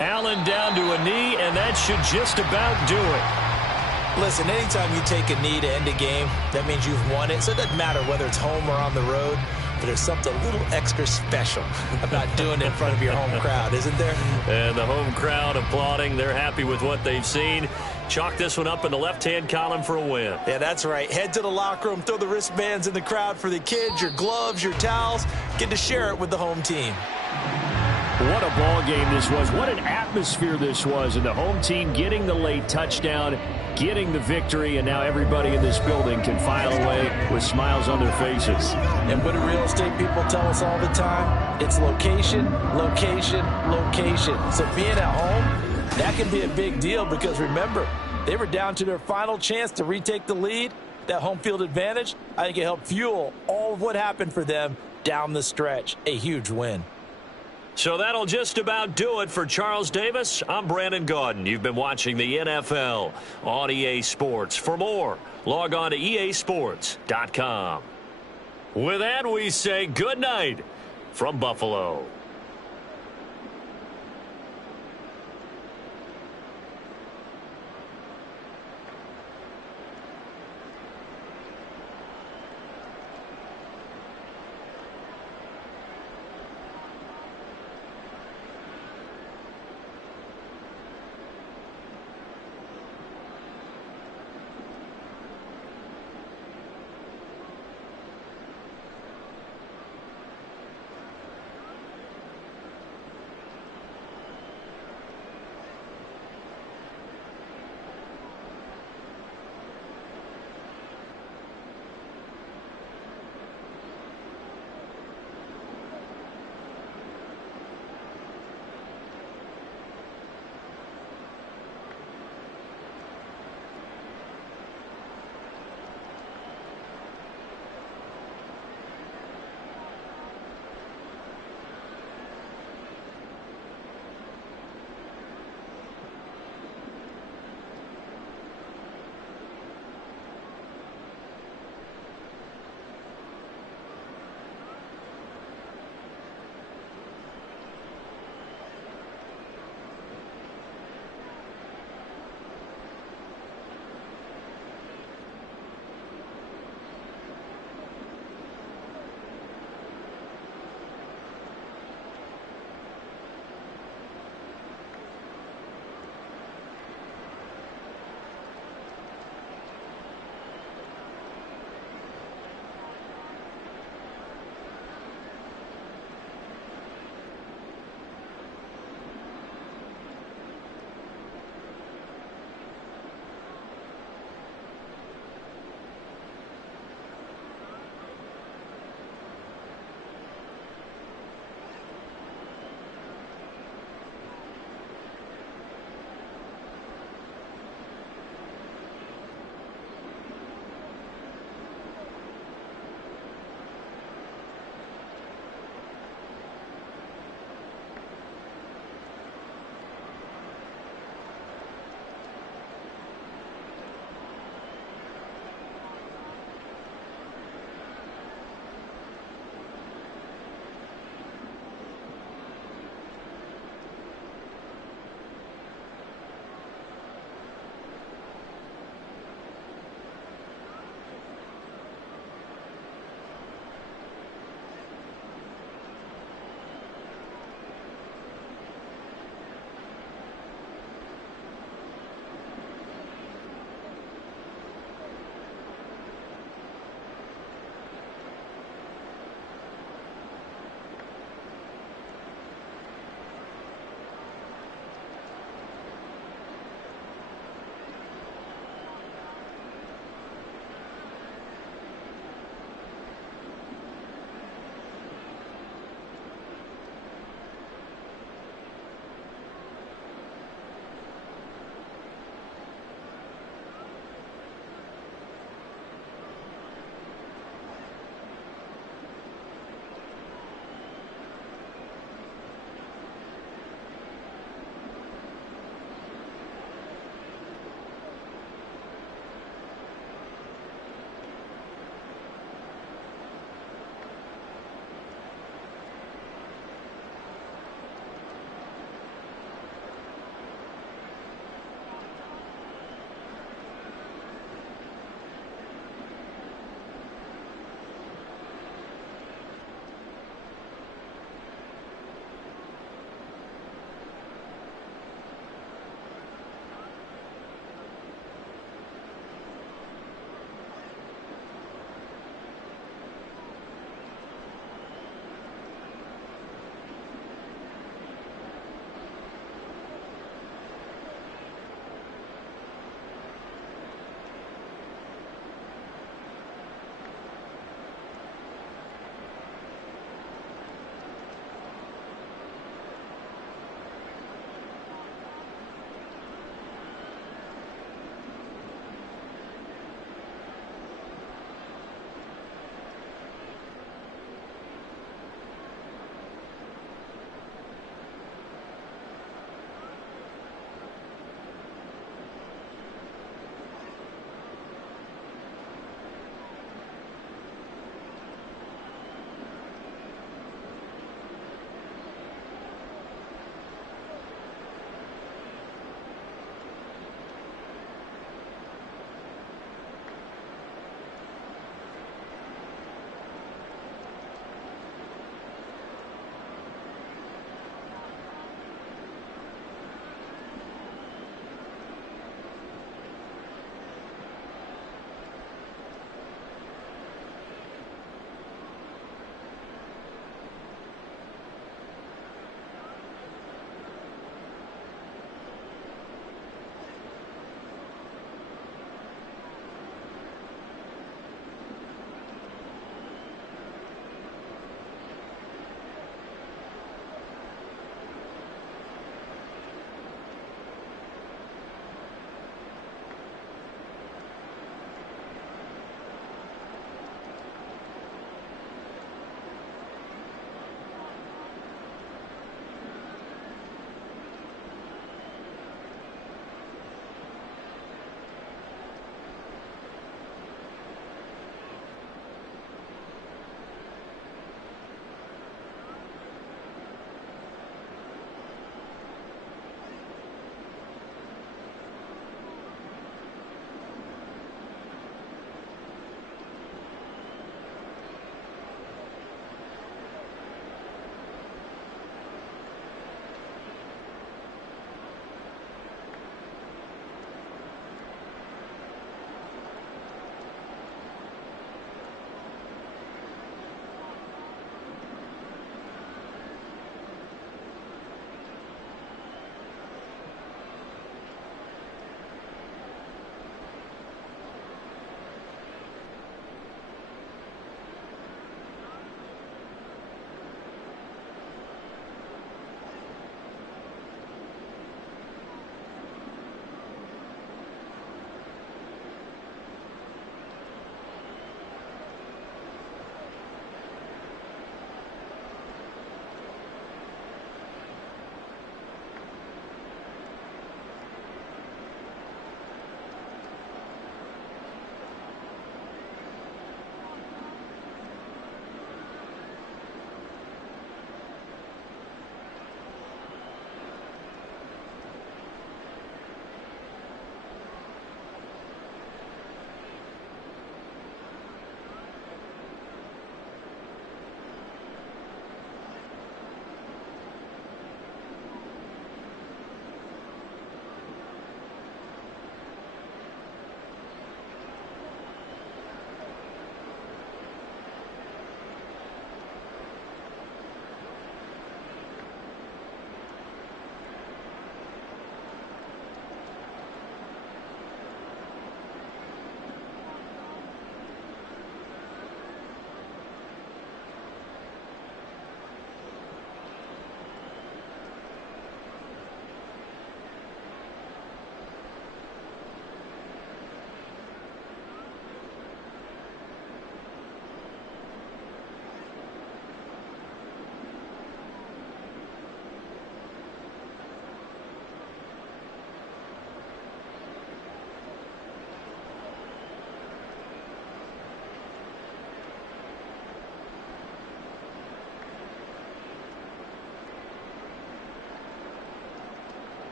Allen down to a knee, and that should just about do it. Listen, anytime you take a knee to end a game, that means you've won it. So it doesn't matter whether it's home or on the road, but there's something a little extra special about doing it in front of your home crowd, isn't there? And the home crowd applauding. They're happy with what they've seen. Chalk this one up in the left-hand column for a win. Yeah, that's right. Head to the locker room, throw the wristbands in the crowd for the kids, your gloves, your towels. Get to share it with the home team. What a ball game this was. What an atmosphere this was. And the home team getting the late touchdown, getting the victory, and now everybody in this building can file away with smiles on their faces. And what do real estate people tell us all the time? It's location, location, location. So being at home, that can be a big deal because remember, they were down to their final chance to retake the lead. That home field advantage, I think it helped fuel all of what happened for them down the stretch. A huge win. So that'll just about do it for Charles Davis. I'm Brandon Gaudin. You've been watching the NFL on EA Sports. For more, log on to easports.com. With that, we say good night from Buffalo.